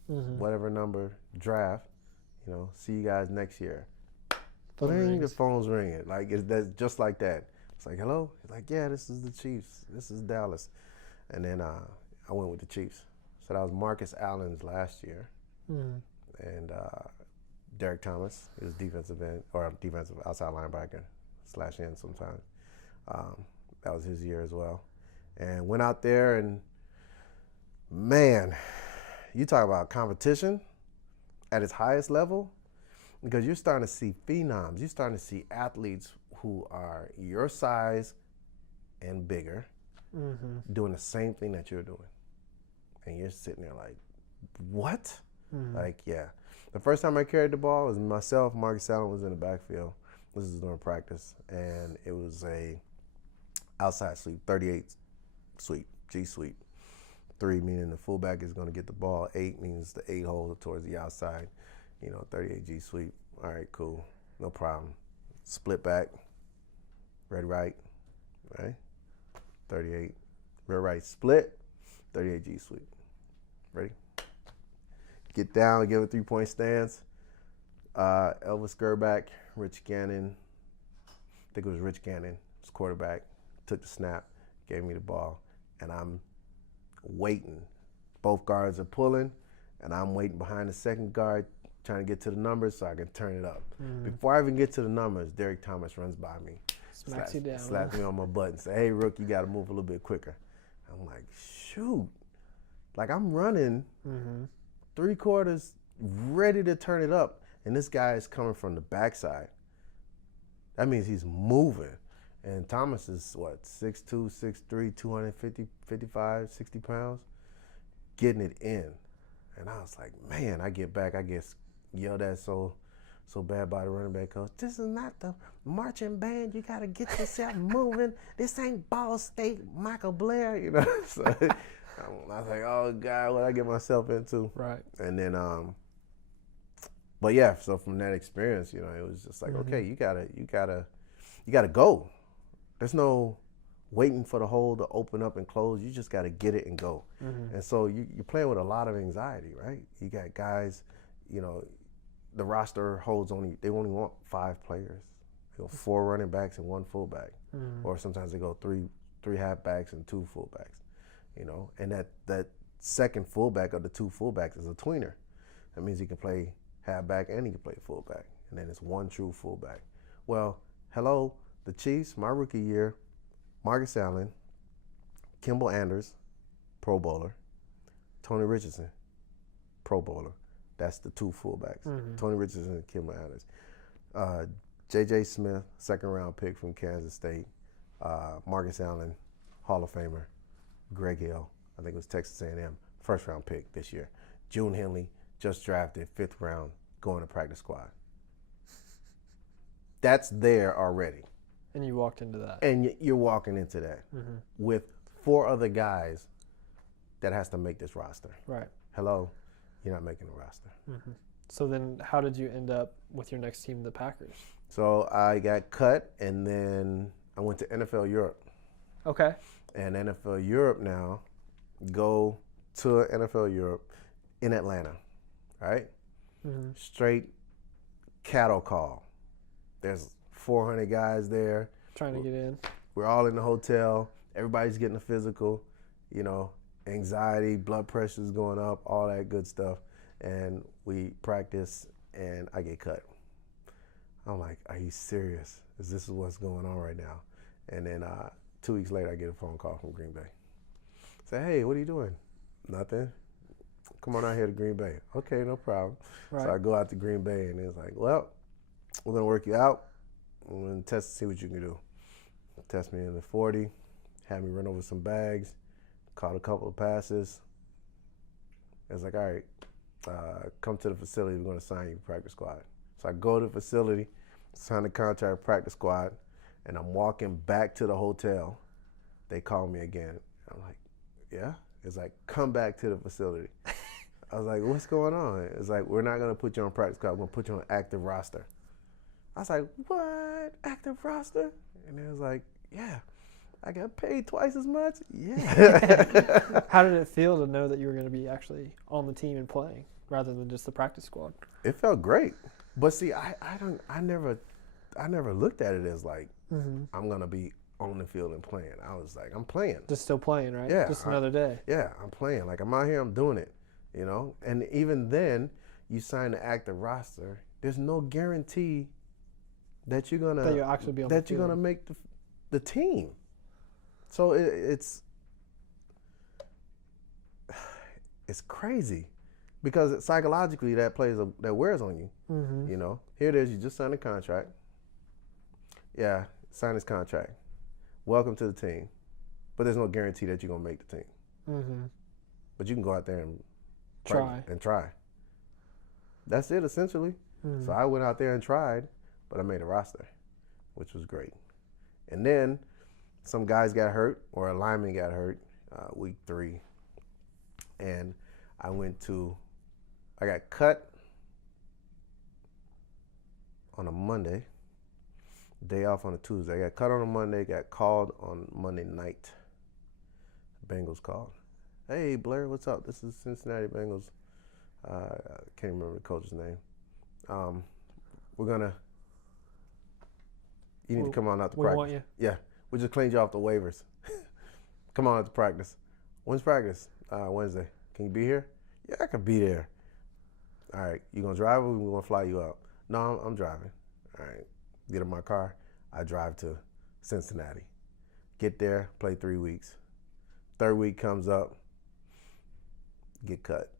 whatever number draft. See you guys next year. The phone's ringing. Like, that's just like that. It's like, hello? It's like, yeah, this is the Chiefs. This is Dallas. And then I went with the Chiefs. So that was Marcus Allen's last year. And Derek Thomas, he was defensive end, or defensive outside linebacker, / end sometimes. That was his year as well. And went out there and, man, you talk about competition at its highest level, because you're starting to see phenoms. You're starting to see athletes who are your size and bigger doing the same thing that you're doing. And you're sitting there like, what? Like, yeah. The first time I carried the ball was myself. Marcus Allen was in the backfield. This is during practice. And it was a outside sweep, 38 sweep, G sweep. 3 meaning the fullback is going to get the ball. 8 means the 8 hole towards the outside. 38 G sweep. All right, cool. No problem. Split back. Red right. Right? 38. Red right split. 38 G sweep. Ready? Get down, give a 3-point stance. Elvis Gerback, Rich Gannon. I think it was Rich Gannon, was quarterback. Took the snap, gave me the ball, and I'm waiting. Both guards are pulling, and I'm waiting behind the second guard, trying to get to the numbers so I can turn it up. Before I even get to the numbers, Derek Thomas runs by me. Smacks you down. Slaps me on my butt and say, hey, Rook, you got to move a little bit quicker. I'm like, shoot. Like, I'm running 3/4 ready to turn it up, and this guy is coming from the backside. That means he's moving. And Thomas is, 6'2", 6'3", 250, 55, 60 pounds, getting it in. And I was like, man, I get back, I get yelled at so so bad by the running back coach. This is not the marching band. You got to get yourself moving. This ain't Ball State Michael Blair, you know. So I was like, oh God, what I get myself into? Right. And then, but yeah, so from that experience, you know, it was just like, okay, you gotta go. There's no waiting for the hole to open up and close. You just gotta get it and go. And so you're playing with a lot of anxiety, right? You got guys, you know, the roster they only want 5 players. They go 4 running backs and 1 fullback, or sometimes they go three halfbacks and 2 fullbacks. You know, and that second fullback of the 2 fullbacks is a tweener. That means he can play halfback and he can play fullback, and then it's 1 true fullback. Well, hello, the Chiefs, my rookie year, Marcus Allen, Kimball Anders, Pro Bowler, Tony Richardson, Pro Bowler. That's the 2 fullbacks. Tony Richardson and Kimball Anders. J.J. Smith, second-round pick from Kansas State. Marcus Allen, Hall of Famer. Greg Hill, I think it was Texas A&M, first-round pick this year. June Henley, just drafted, 5th round, going to practice squad. That's there already. And you walked into that. And you're walking into that with 4 other guys that has to make this roster. Right. Hello, you're not making the roster. So then how did you end up with your next team, the Packers? So I got cut, and then I went to NFL Europe. Okay. And NFL Europe now, go to NFL Europe in Atlanta, right? Straight cattle call. There's 400 guys there. Trying to get in. We're all in the hotel. Everybody's getting a physical, you know, anxiety, blood pressure's going up, all that good stuff. And we practice, and I get cut. I'm like, are you serious? Is this what's going on right now? And then 2 weeks later, I get a phone call from Green Bay. Say, hey, what are you doing? Nothing. Come on out here to Green Bay. Okay, no problem. Right. So I go out to Green Bay, and it's like, well, we're going to work you out. We're going to test to see what you can do. Test me in the 40, had me run over some bags, caught a couple of passes. It's like, all right, come to the facility. We're going to sign you practice squad. So I go to the facility, sign the contract, practice squad, and I'm walking back to the hotel. They call me again. I'm like, yeah? It's like, come back to the facility. I was like, what's going on? It's like, we're not going to put you on practice squad. We're going to put you on active roster. I was like, what? Active roster? And it was like, yeah. I got paid twice as much? Yeah. How did it feel to know that you were going to be actually on the team and playing rather than just the practice squad? It felt great. But see, I never looked at it as like, I'm going to be on the field and playing. I was like, I'm playing. Just still playing, right? Yeah. Just another day. Yeah, I'm playing. Like, I'm out here, I'm doing it, you know? And even then, you sign the active roster, there's no guarantee that you're going to that you'll actually be on the field. You're going to make the team. So it's crazy because psychologically that wears on you. You know, here it is. You just signed a contract. Yeah, sign this contract. Welcome to the team, but there's no guarantee that you're gonna make the team. But you can go out there and try. That's it essentially. So I went out there and tried, but I made a roster, which was great. And then some guys got hurt, or a lineman got hurt week 3. And I got cut on a Monday, day off on a Tuesday. I got cut on a Monday, got called on Monday night. Bengals called. Hey, Blair, what's up? This is Cincinnati Bengals. I can't remember the coach's name. You need to come on out to practice. We want you. Yeah. We just cleaned you off the waivers. Come on out to practice. When's practice? Wednesday. Can you be here? Yeah, I can be there. All right. You gonna drive or we gonna fly you out? No, I'm driving. All right. Get in my car. I drive to Cincinnati. Get there, play 3 weeks. 3rd week comes up, get cut.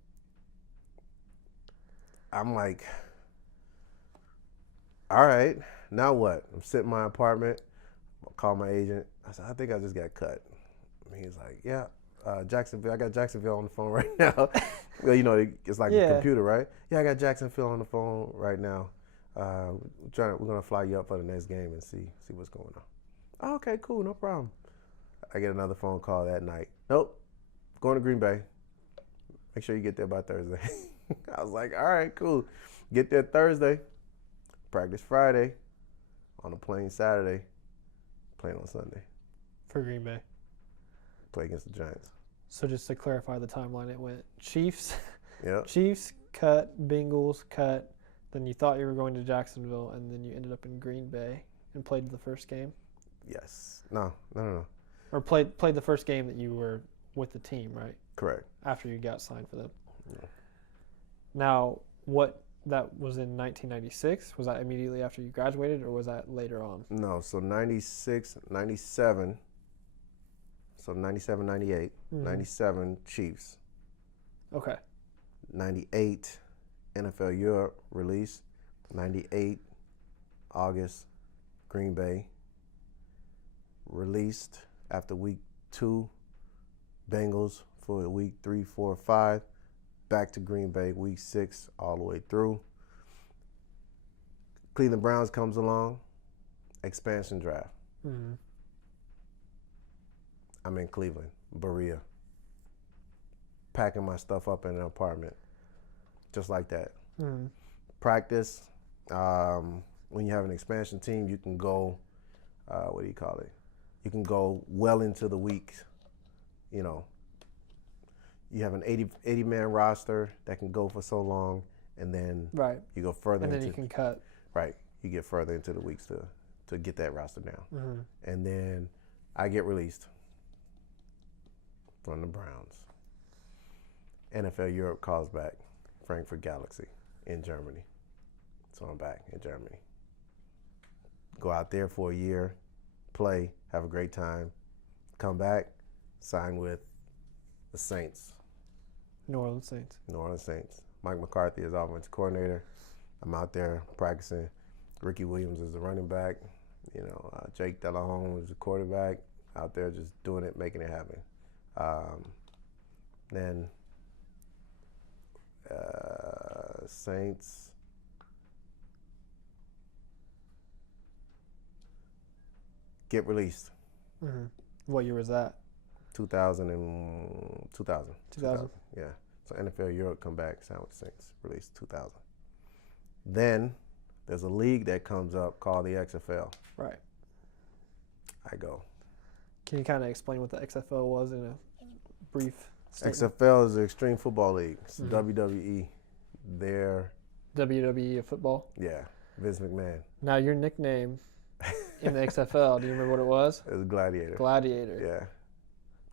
I'm like, all right, now what? I'm sitting in my apartment. I call my agent. I said, I think I just got cut. And he's like, yeah, Jacksonville. I got Jacksonville on the phone right now. Well, you know, it's like a computer, right? Yeah, I got Jacksonville on the phone right now. We're gonna fly you up for the next game and see what's going on. Oh, okay, cool, no problem. I get another phone call that night. Nope, going to Green Bay. Make sure you get there by Thursday. I was like, all right, cool. Get there Thursday, practice Friday, on a plane Saturday, playing on Sunday. For Green Bay. Play against the Giants. So just to clarify the timeline, it went Chiefs, Yep. Chiefs, cut, Bengals, cut. Then you thought you were going to Jacksonville, and then you ended up in Green Bay and played the first game? Yes. No. Or played the first game that you were with the team, right? Correct. After you got signed for them. Yeah. Now, that was in 1996? Was that immediately after you graduated, or was that later on? No, so 96, 97, so 97, 98, 97 Chiefs. Okay. 98 NFL Europe release, 98 August Green Bay released after week 2, Bengals for week 3, 4, 5, back to Green Bay week 6 all the way through. Cleveland Browns comes along, expansion draft. Mm-hmm. I'm in Cleveland, Berea, packing my stuff up in an apartment, just like that. Mm-hmm. Practice. When you have an expansion team, you can go, what do you call it? You can go well into the week. You know, you have an 80-man roster that can go for so long, and then Right. you go further And then into, you can cut. right, you get further into the weeks to get that roster down. Mm-hmm. And then I get released from the Browns. NFL Europe calls back, Frankfurt Galaxy in Germany. So I'm back in Germany. Go out there for a year, play, have a great time, come back, sign with the Saints. New Orleans Saints. New Orleans Saints. Mike McCarthy is offensive coordinator. I'm out there practicing. Ricky Williams is the running back. You know, Jake Delahome is the quarterback. Out there just doing it, making it happen. Then Saints. Get released. Mm-hmm. What year was that? 2000. 2000. Yeah. So NFL Europe come back, sign with the Saints, released 2000. Then there's a league that comes up called the XFL. Right. I go. Can you kind of explain what the XFL was in a brief statement? XFL is the Extreme Football League. It's Mm-hmm. WWE. They're, WWE of football. yeah, Vince McMahon. Now, your nickname in the XFL, do you remember what it was? It was Gladiator. Gladiator. Yeah.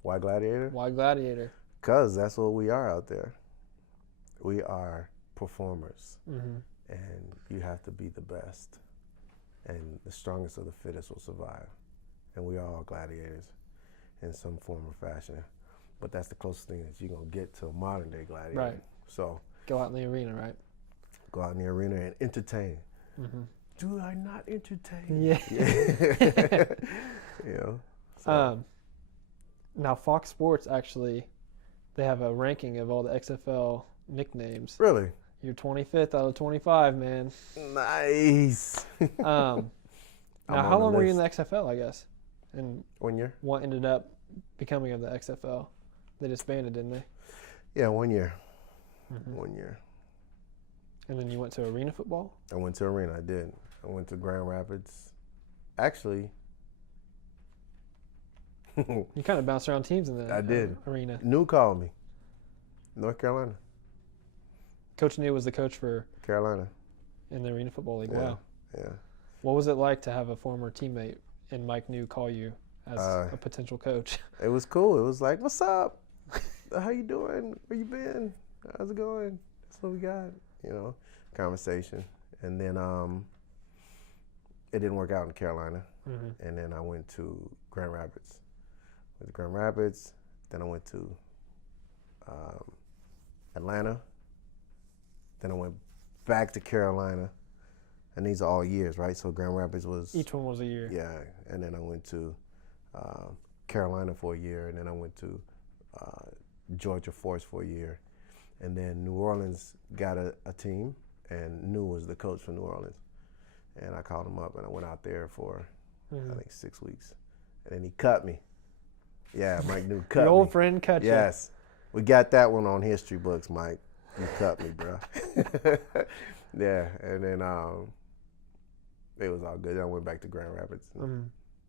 Why Gladiator? Why Gladiator? Because that's what we are out there. We are performers. Mm-hmm. And you have to be the best. And the strongest of the fittest will survive. And we are all gladiators in some form or fashion. But that's the closest thing that you're going to get to a modern day gladiator. Right. So Go out in the arena, right? go out in the arena and entertain. Mm-hmm. Do I not entertain? Yeah. You know? So, Now, Fox Sports actually, they have a ranking of all the XFL nicknames. really? You're 25th out of 25, man. Nice. Now, how long were you in the XFL, I guess? And 1 year? what ended up becoming of the XFL? They disbanded, didn't they? Yeah, 1 year. Mm-hmm. 1 year. And then you went to arena football? I went to arena. I did. I went to Grand Rapids. Actually, You kind of bounced around teams in the I did. Arena. New called me. North Carolina. Coach New was the coach for Carolina. in the Arena Football League. Yeah. Wow. Yeah. What was it like to have a former teammate and Mike New call you as Uh, a potential coach? It was cool. It was like, what's up? How you doing? Where you been? How's it going? That's what we got. You know, conversation. And then it didn't work out in Carolina. Mm-hmm. And then I went to Grand Rapids. Went to Grand Rapids. Then I went to Atlanta. Then I went back to Carolina. And these are all years, right? So Grand Rapids was... Each one was a year. Yeah. And then I went to Carolina for a year. And then I went to Georgia Force for a year. And then New Orleans got a team. And New was the coach for New Orleans. And I called him up, and I went out there for, Mm-hmm. I think, 6 weeks. And then he cut me. Yeah, Mike Newton cut Your me. old friend cut you. Yes. We got that one on history books, Mike. You cut me, bro. Yeah, and then it was all good. Then I went back to Grand Rapids. Mm-hmm.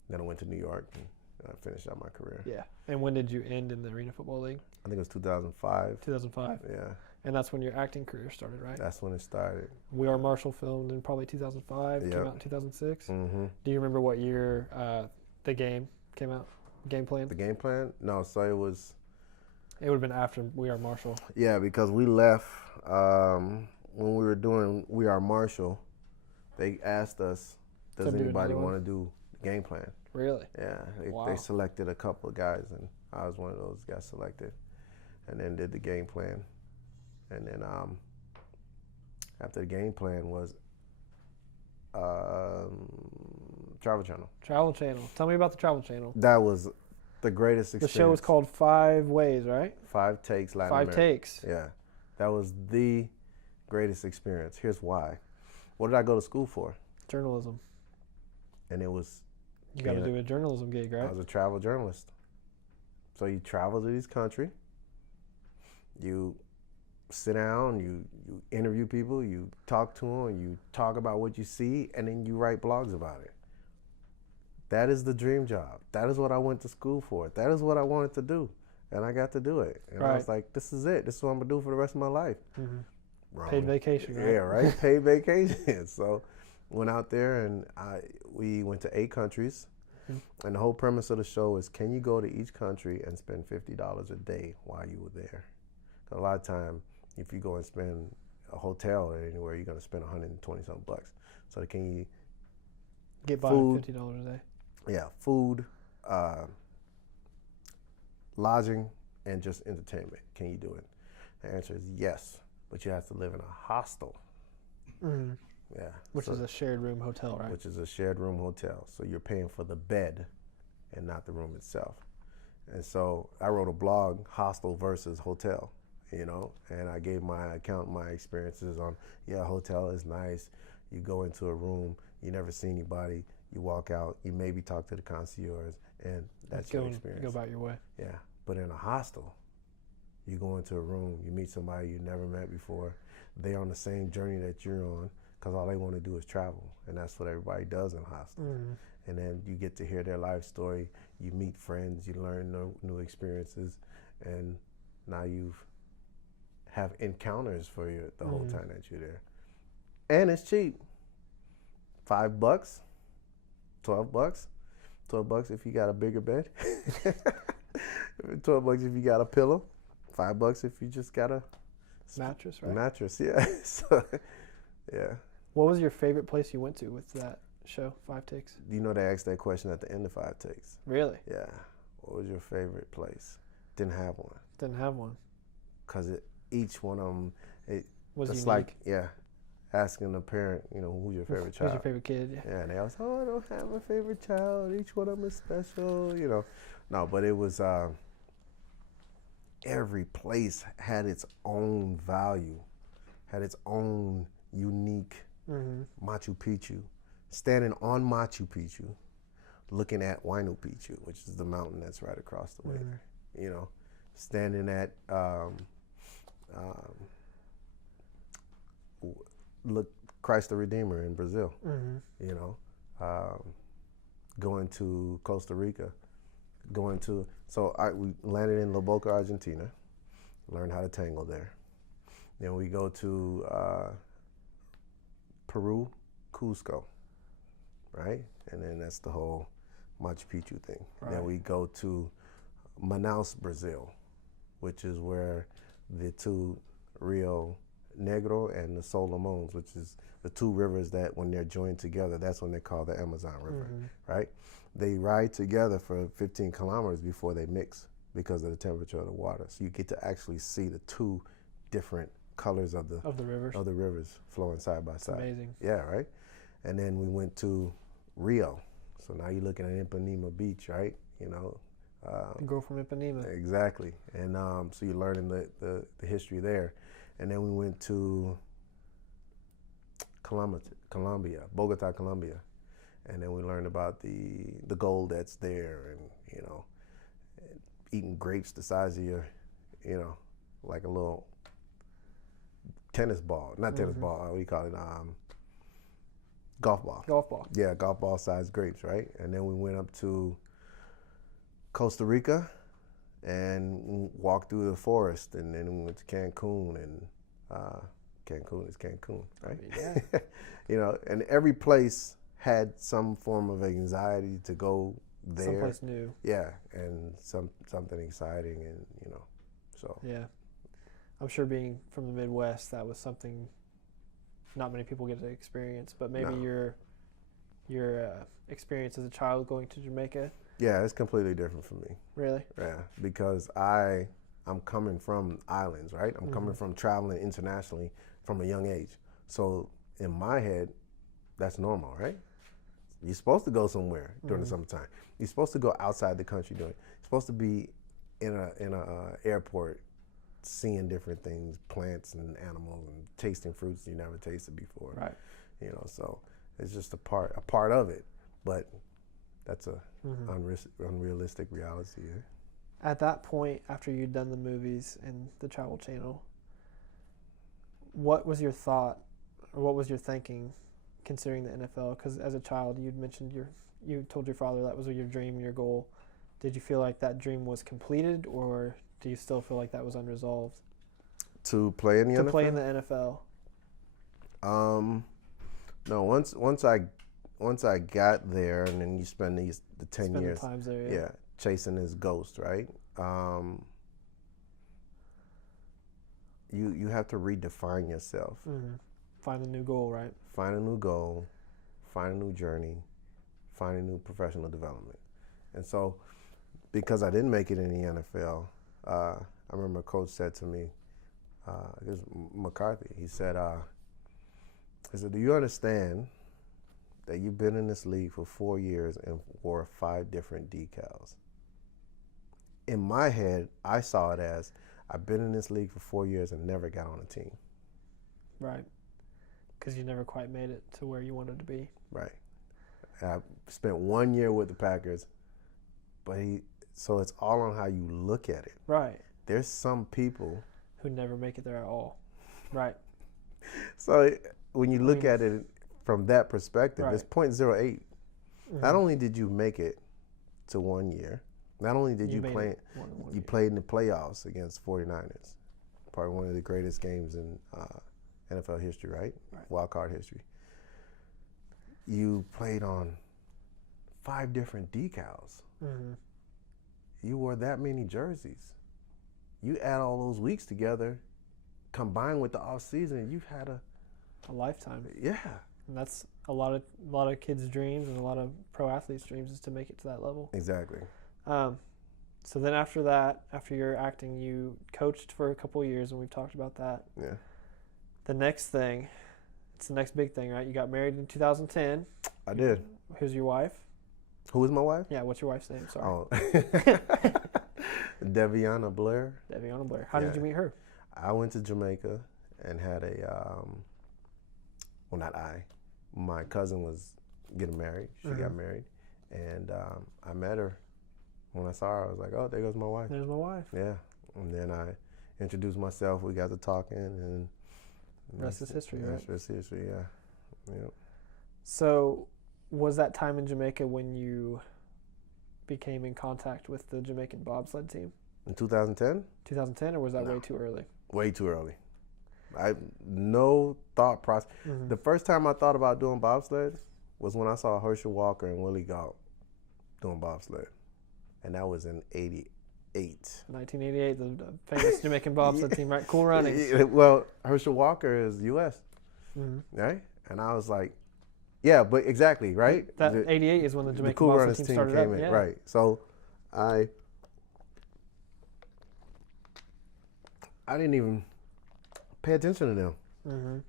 Then I went to New York, and I finished out my career. Yeah. And when did you end in the Arena Football League? I think it was 2005. 2005. Yeah. And that's when your acting career started, right? That's when it started. We Are Marshall filmed in probably 2005, Yep. came out in 2006. Mm-hmm. Do you remember what year the game came out? Game plan? The game plan? No, so it was... It would have been after We Are Marshall. Yeah, because we left when we were doing We Are Marshall. They asked us, does To do anybody another one? want to do the game plan? Really? Yeah, Wow. they selected a couple of guys, and I was one of those guys selected, and then did the game plan. And then after the game plan was Travel Channel. Travel Channel. Tell me about the Travel Channel. That was the greatest The experience. show was called 5 Ways, right? 5 Takes Latin 5 America. Takes. Yeah, that was the greatest experience. Here's why. What did I go to school for? Journalism. And it was, You got to Yeah. do a journalism gig, I right? was a travel journalist. So you travel to this country, you sit down, you interview people, you talk to them, you talk about what you see, and then you write blogs about it. That is the dream job. That is what I went to school for. That is what I wanted to do. And I got to do it. And I was like, this is it. This is what I'm going to do for the rest of my life. Mm-hmm. Wrong. Paid vacation, right? Yeah, right? Paid vacation. So went out there, and we went to 8 countries. Mm-hmm. And the whole premise of the show is, can you go to each country and spend $50 a day while you were there? 'Cause a lot of time, if you go and spend a hotel or anywhere, you're going to spend 120 something bucks. So can you Get by Food. $50 a day. Yeah, food, lodging, and just entertainment. Can you do it? The answer is yes, but you have to live in a hostel. Mm-hmm. Yeah. Which so- is a shared room hotel, right? Which is a shared room hotel. So you're paying for the bed and not the room itself. And so I wrote a blog, Hostel versus Hotel, and I gave my account, my experiences on, hotel is nice. You go into a room, you never see anybody, you walk out, you maybe talk to the concierge, and that's your experience. Go about your way. Yeah, but in a hostel, you go into a room, you meet somebody you never met before, they're on the same journey that you're on, because all they want to do is travel, and that's what everybody does in a hostel. Mm-hmm. And then you get to hear their life story, you meet friends, you learn new experiences, and now you have encounters for you the whole time that you're there. And it's cheap. $5, $12, $12 if you got a bigger bed, $12 if you got a pillow, $5 if you just got a Mattress, right? mattress. Yeah. So, yeah. What was your favorite place you went to with that show, 5 Takes? You know they asked that question at the end of 5 Takes. Really? Yeah. What was your favorite place? Didn't have one. Didn't have one. Because each one of them, Was it's unique. like, asking a parent, who's your favorite child? Who's your favorite kid? Yeah. And they always, I don't have a favorite child. Each one of them is special, No, but it was, every place had its own value, had its own unique Machu Picchu. Standing on Machu Picchu, looking at Huayna Picchu, which is the mountain that's right across the way there. Standing at look Christ the Redeemer in Brazil. Going to Costa Rica, we landed in La Boca, Argentina, learned how to tango there. Then we go to Peru, Cusco, right? And then that's the whole Machu Picchu thing. Right. Then we go to Manaus, Brazil, which is where the two Rio Negro and the Solomons, which is the two rivers that when they're joined together, that's when they call the Amazon River, right? They ride together for 15 kilometers before they mix because of the temperature of the water. So you get to actually see the two different colors of the rivers flowing side by side. Amazing. Yeah, right? And then we went to Rio. So now you're looking at Ipanema Beach, right? The girl from Ipanema. Exactly. And so you're learning the history there. And then we went to Bogota, Colombia. And then we learned about the gold that's there, and eating grapes the size of your, like a little tennis ball, not tennis ball. What do you call it? Golf ball. Golf ball. Yeah, golf ball sized grapes, right? And then we went up to Costa Rica and walked through the forest, and then we went to Cancun, and Cancun is Cancun, right? Yeah. And every place had some form of anxiety to go there. Someplace new. Yeah, and something exciting, and so. Yeah, I'm sure being from the Midwest, that was something not many people get to experience. But maybe your experience as a child going to Jamaica. Yeah, it's completely different for me. Really? Yeah, because I'm coming from islands, right? I'm coming from traveling internationally from a young age. So in my head, that's normal, right? You're supposed to go somewhere during the summertime. You're supposed to go outside the country doing it. You're supposed to be in a airport seeing different things, plants and animals, and tasting fruits you never tasted before. Right. So it's just a part of it. But that's a unrealistic reality. Yeah? At that point, after you'd done the movies and the Travel Channel, what was your thought, or what was your thinking, considering the NFL? Because as a child, you'd mentioned you told your father that was your dream, your goal. Did you feel like that dream was completed, or do you still feel like that was unresolved? To play in the NFL? To play in the NFL. No. Once I got there, and then you spend the 10 years. The times there, yeah, chasing this ghost, right? You have to redefine yourself. Find a new goal, right? Find a new goal, find a new journey, find a new professional development. And so, because I didn't make it in the NFL, I remember a coach said to me, it was McCarthy, he said, do you understand that you've been in this league for 4 years and wore 5 different decals? In my head, I saw it as, I've been in this league for 4 years and never got on a team. Right. Because you never quite made it to where you wanted to be. Right. I spent 1 year with the Packers, so it's all on how you look at it. Right. There's some people who never make it there at all. Right. So when you look at it from that perspective, it's 0.08. Not only did you make it to 1 year, not only did you play, you played in the playoffs against 49ers, probably one of the greatest games in NFL history, right? Wild card history. You played on 5 different decals. You wore that many jerseys. You add all those weeks together, combined with the off season, you've had a lifetime. Yeah. And that's a lot of kids' dreams and a lot of pro athletes' dreams, is to make it to that level. Exactly. So then after that, after your acting, you coached for a couple of years, and we've talked about that. Yeah. The next thing, it's the next big thing, right? You got married in 2010. I did. Who's your wife? Who is my wife? Yeah, what's your wife's name? Sorry. Oh. Deviana Blair. Deviana Blair. How did you meet her? I went to Jamaica and had my cousin was getting married. She got married. And I met her. When I saw her, I was like, oh, there goes my wife. There's my wife. Yeah. And then I introduced myself. We got to talking, and rest is history, right? Rest is history, yeah. So was that time in Jamaica when you became in contact with the Jamaican bobsled team? In 2010? 2010, or was that way too early? Way too early. No thought process. The first time I thought about doing bobsled was when I saw Herschel Walker and Willie Gault doing bobsled. And that was in 88. 1988, the famous Jamaican bobsled team, right? Cool Runnings. Well, Herschel Walker is U.S., right? And I was like, yeah, but exactly, right? That 88 is when the Jamaican Cool bobsled Runnings team team started came up. in, right? So I didn't even pay attention to them.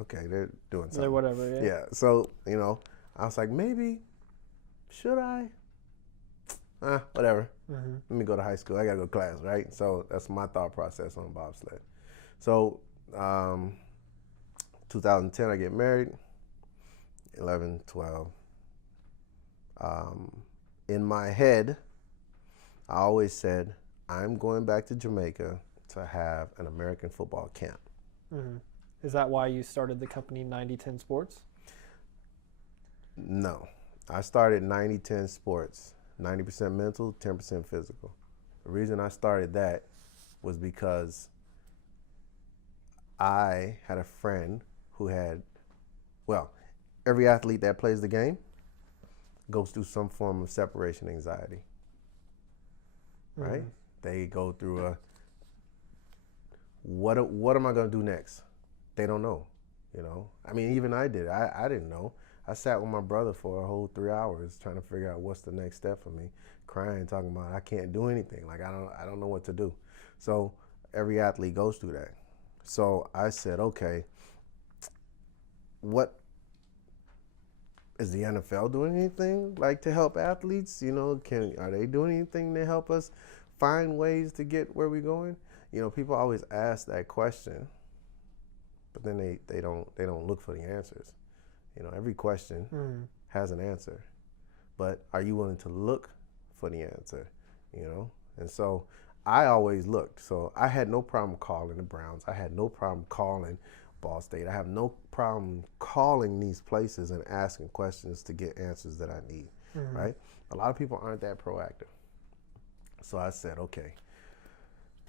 Okay, they're doing something. They're whatever, yeah. Yeah, so, I was like, maybe, should I? Whatever. Let me go to high school. I got to go to class, right? So that's my thought process on bobsled. So 2010, I get married. 11, 12. In my head, I always said, I'm going back to Jamaica to have an American football camp. Mm-hmm. Is that why you started the company 9010 Sports? No. I started 9010 Sports, 90% mental, 10% physical. The reason I started that was because I had a friend who had, well, every athlete that plays the game goes through some form of separation anxiety, right? Mm-hmm. They go through what am I going to do next? They don't know, you know? I mean, even I did. I didn't know. I sat with my brother for a whole 3 hours trying to figure out what's the next step for me, crying, talking about I can't do anything. Like, I don't know what to do. So every athlete goes through that. So I said, okay, what is the NFL doing anything like to help athletes? You know, are they doing anything to help us find ways to get where we're going? You know, people always ask that question, but then they don't look for the answers. You know, every question has an answer, but are you willing to look for the answer? You know, and so I always looked. So I had no problem calling the Browns. I had no problem calling Ball State. I have no problem calling these places and asking questions to get answers that I need, right? A lot of people aren't that proactive. So I said, okay,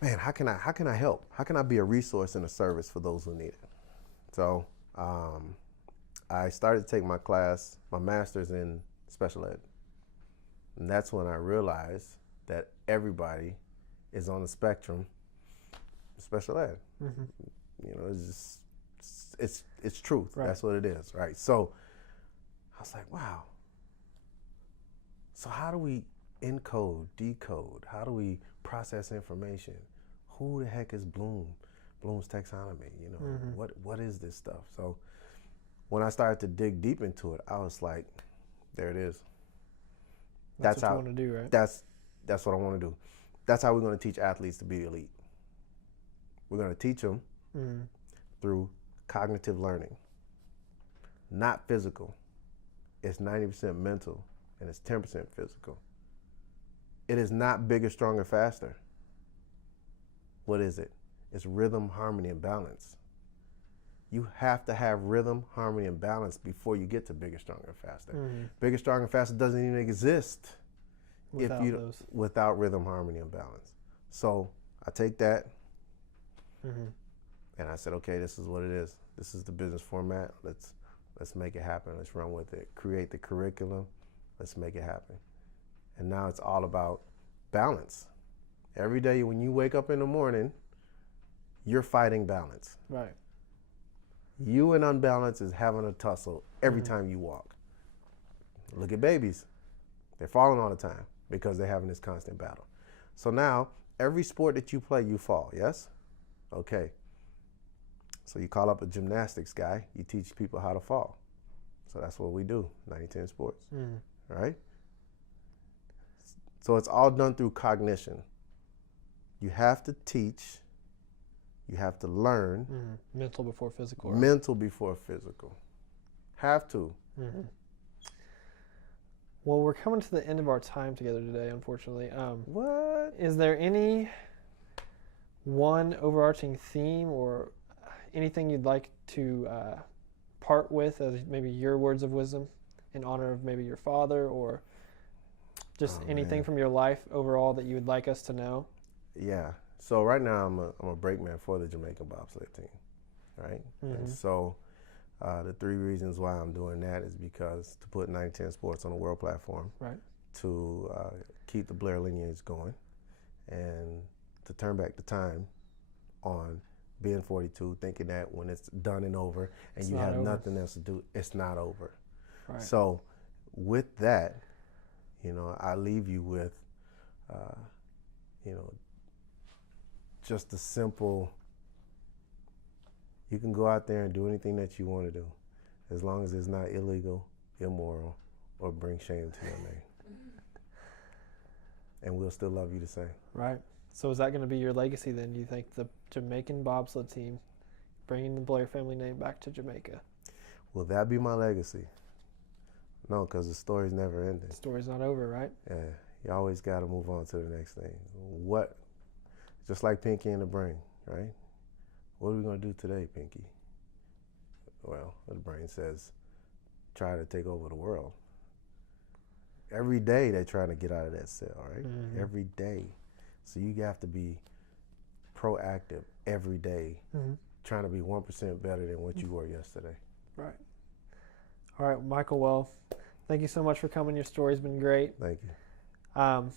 man, how can I help? How can I be a resource and a service for those who need it? So I started to take my master's in special ed. And that's when I realized that everybody is on the spectrum of special ed. You know, it's truth. Right. That's what it is, right? So I was like, wow. So how do we encode, decode? How do we process information? Who the heck is Bloom's taxonomy? You know, what is this stuff? So when I started to dig deep into it, I was like, there it is. That's what you want to do, right? That's what I want to do. That's how we're going to teach athletes to be elite. We're going to teach them through cognitive learning, not physical. It's 90% mental and it's 10% physical. It is not bigger, stronger, faster. What is it? It's rhythm, harmony, and balance. You have to have rhythm, harmony, and balance before you get to bigger, stronger, faster. Bigger, stronger, faster doesn't even exist without rhythm, harmony, and balance. So I take that and I said, okay, this is what it is. This is the business format. Let's make it happen. Let's run with it. Create the curriculum. Let's make it happen. And now it's all about balance. Every day when you wake up in the morning, you're fighting balance. Right. You and unbalance is having a tussle every time you walk. Look at babies. They're falling all the time because they're having this constant battle. So now, every sport that you play, you fall, yes? Okay. So you call up a gymnastics guy, you teach people how to fall. So that's what we do, 9010 Sports, right? So it's all done through cognition. You have to teach, you have to learn. Mental before physical. Right? Mental before physical. Have to. Well, we're coming to the end of our time together today, unfortunately. What? Is there any one overarching theme or anything you'd like to part with as maybe your words of wisdom in honor of maybe your father, or just anything from your life overall that you would like us to know? Yeah. So right now I'm a brakeman for the Jamaican bobsled team, right? And so the three reasons why I'm doing that is because to put 9010 Sports on a world platform, right? To keep the Blair lineage going, and to turn back the time on being 42, thinking that when it's done and over and you have nothing else to do, it's not over. Right. So with that, you know, I leave you with, you know, just a simple, you can go out there and do anything that you want to do, as long as it's not illegal, immoral, or bring shame to your name. And we'll still love you the same. Right. So is that going to be your legacy then? Do you think the Jamaican bobsled team bringing the Blair family name back to Jamaica. Will that be my legacy? No, because the story's never ending. The story's not over, right? Yeah, you always got to move on to the next thing. Just like Pinky and the Brain, right? What are we going to do today, Pinky? Well, the brain says, try to take over the world. Every day they're trying to get out of that cell, right? Mm-hmm. Every day. So you have to be proactive every day, trying to be 1% better than what you were yesterday. Right. All right, Michael, well, thank you so much for coming. Your story's been great. Thank you.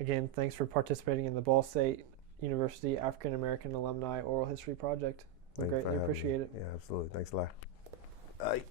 Again, thanks for participating in the Ball State University African American Alumni Oral History Project. Thank Greatly you for having appreciate me. it. Yeah, absolutely. Thanks a lot.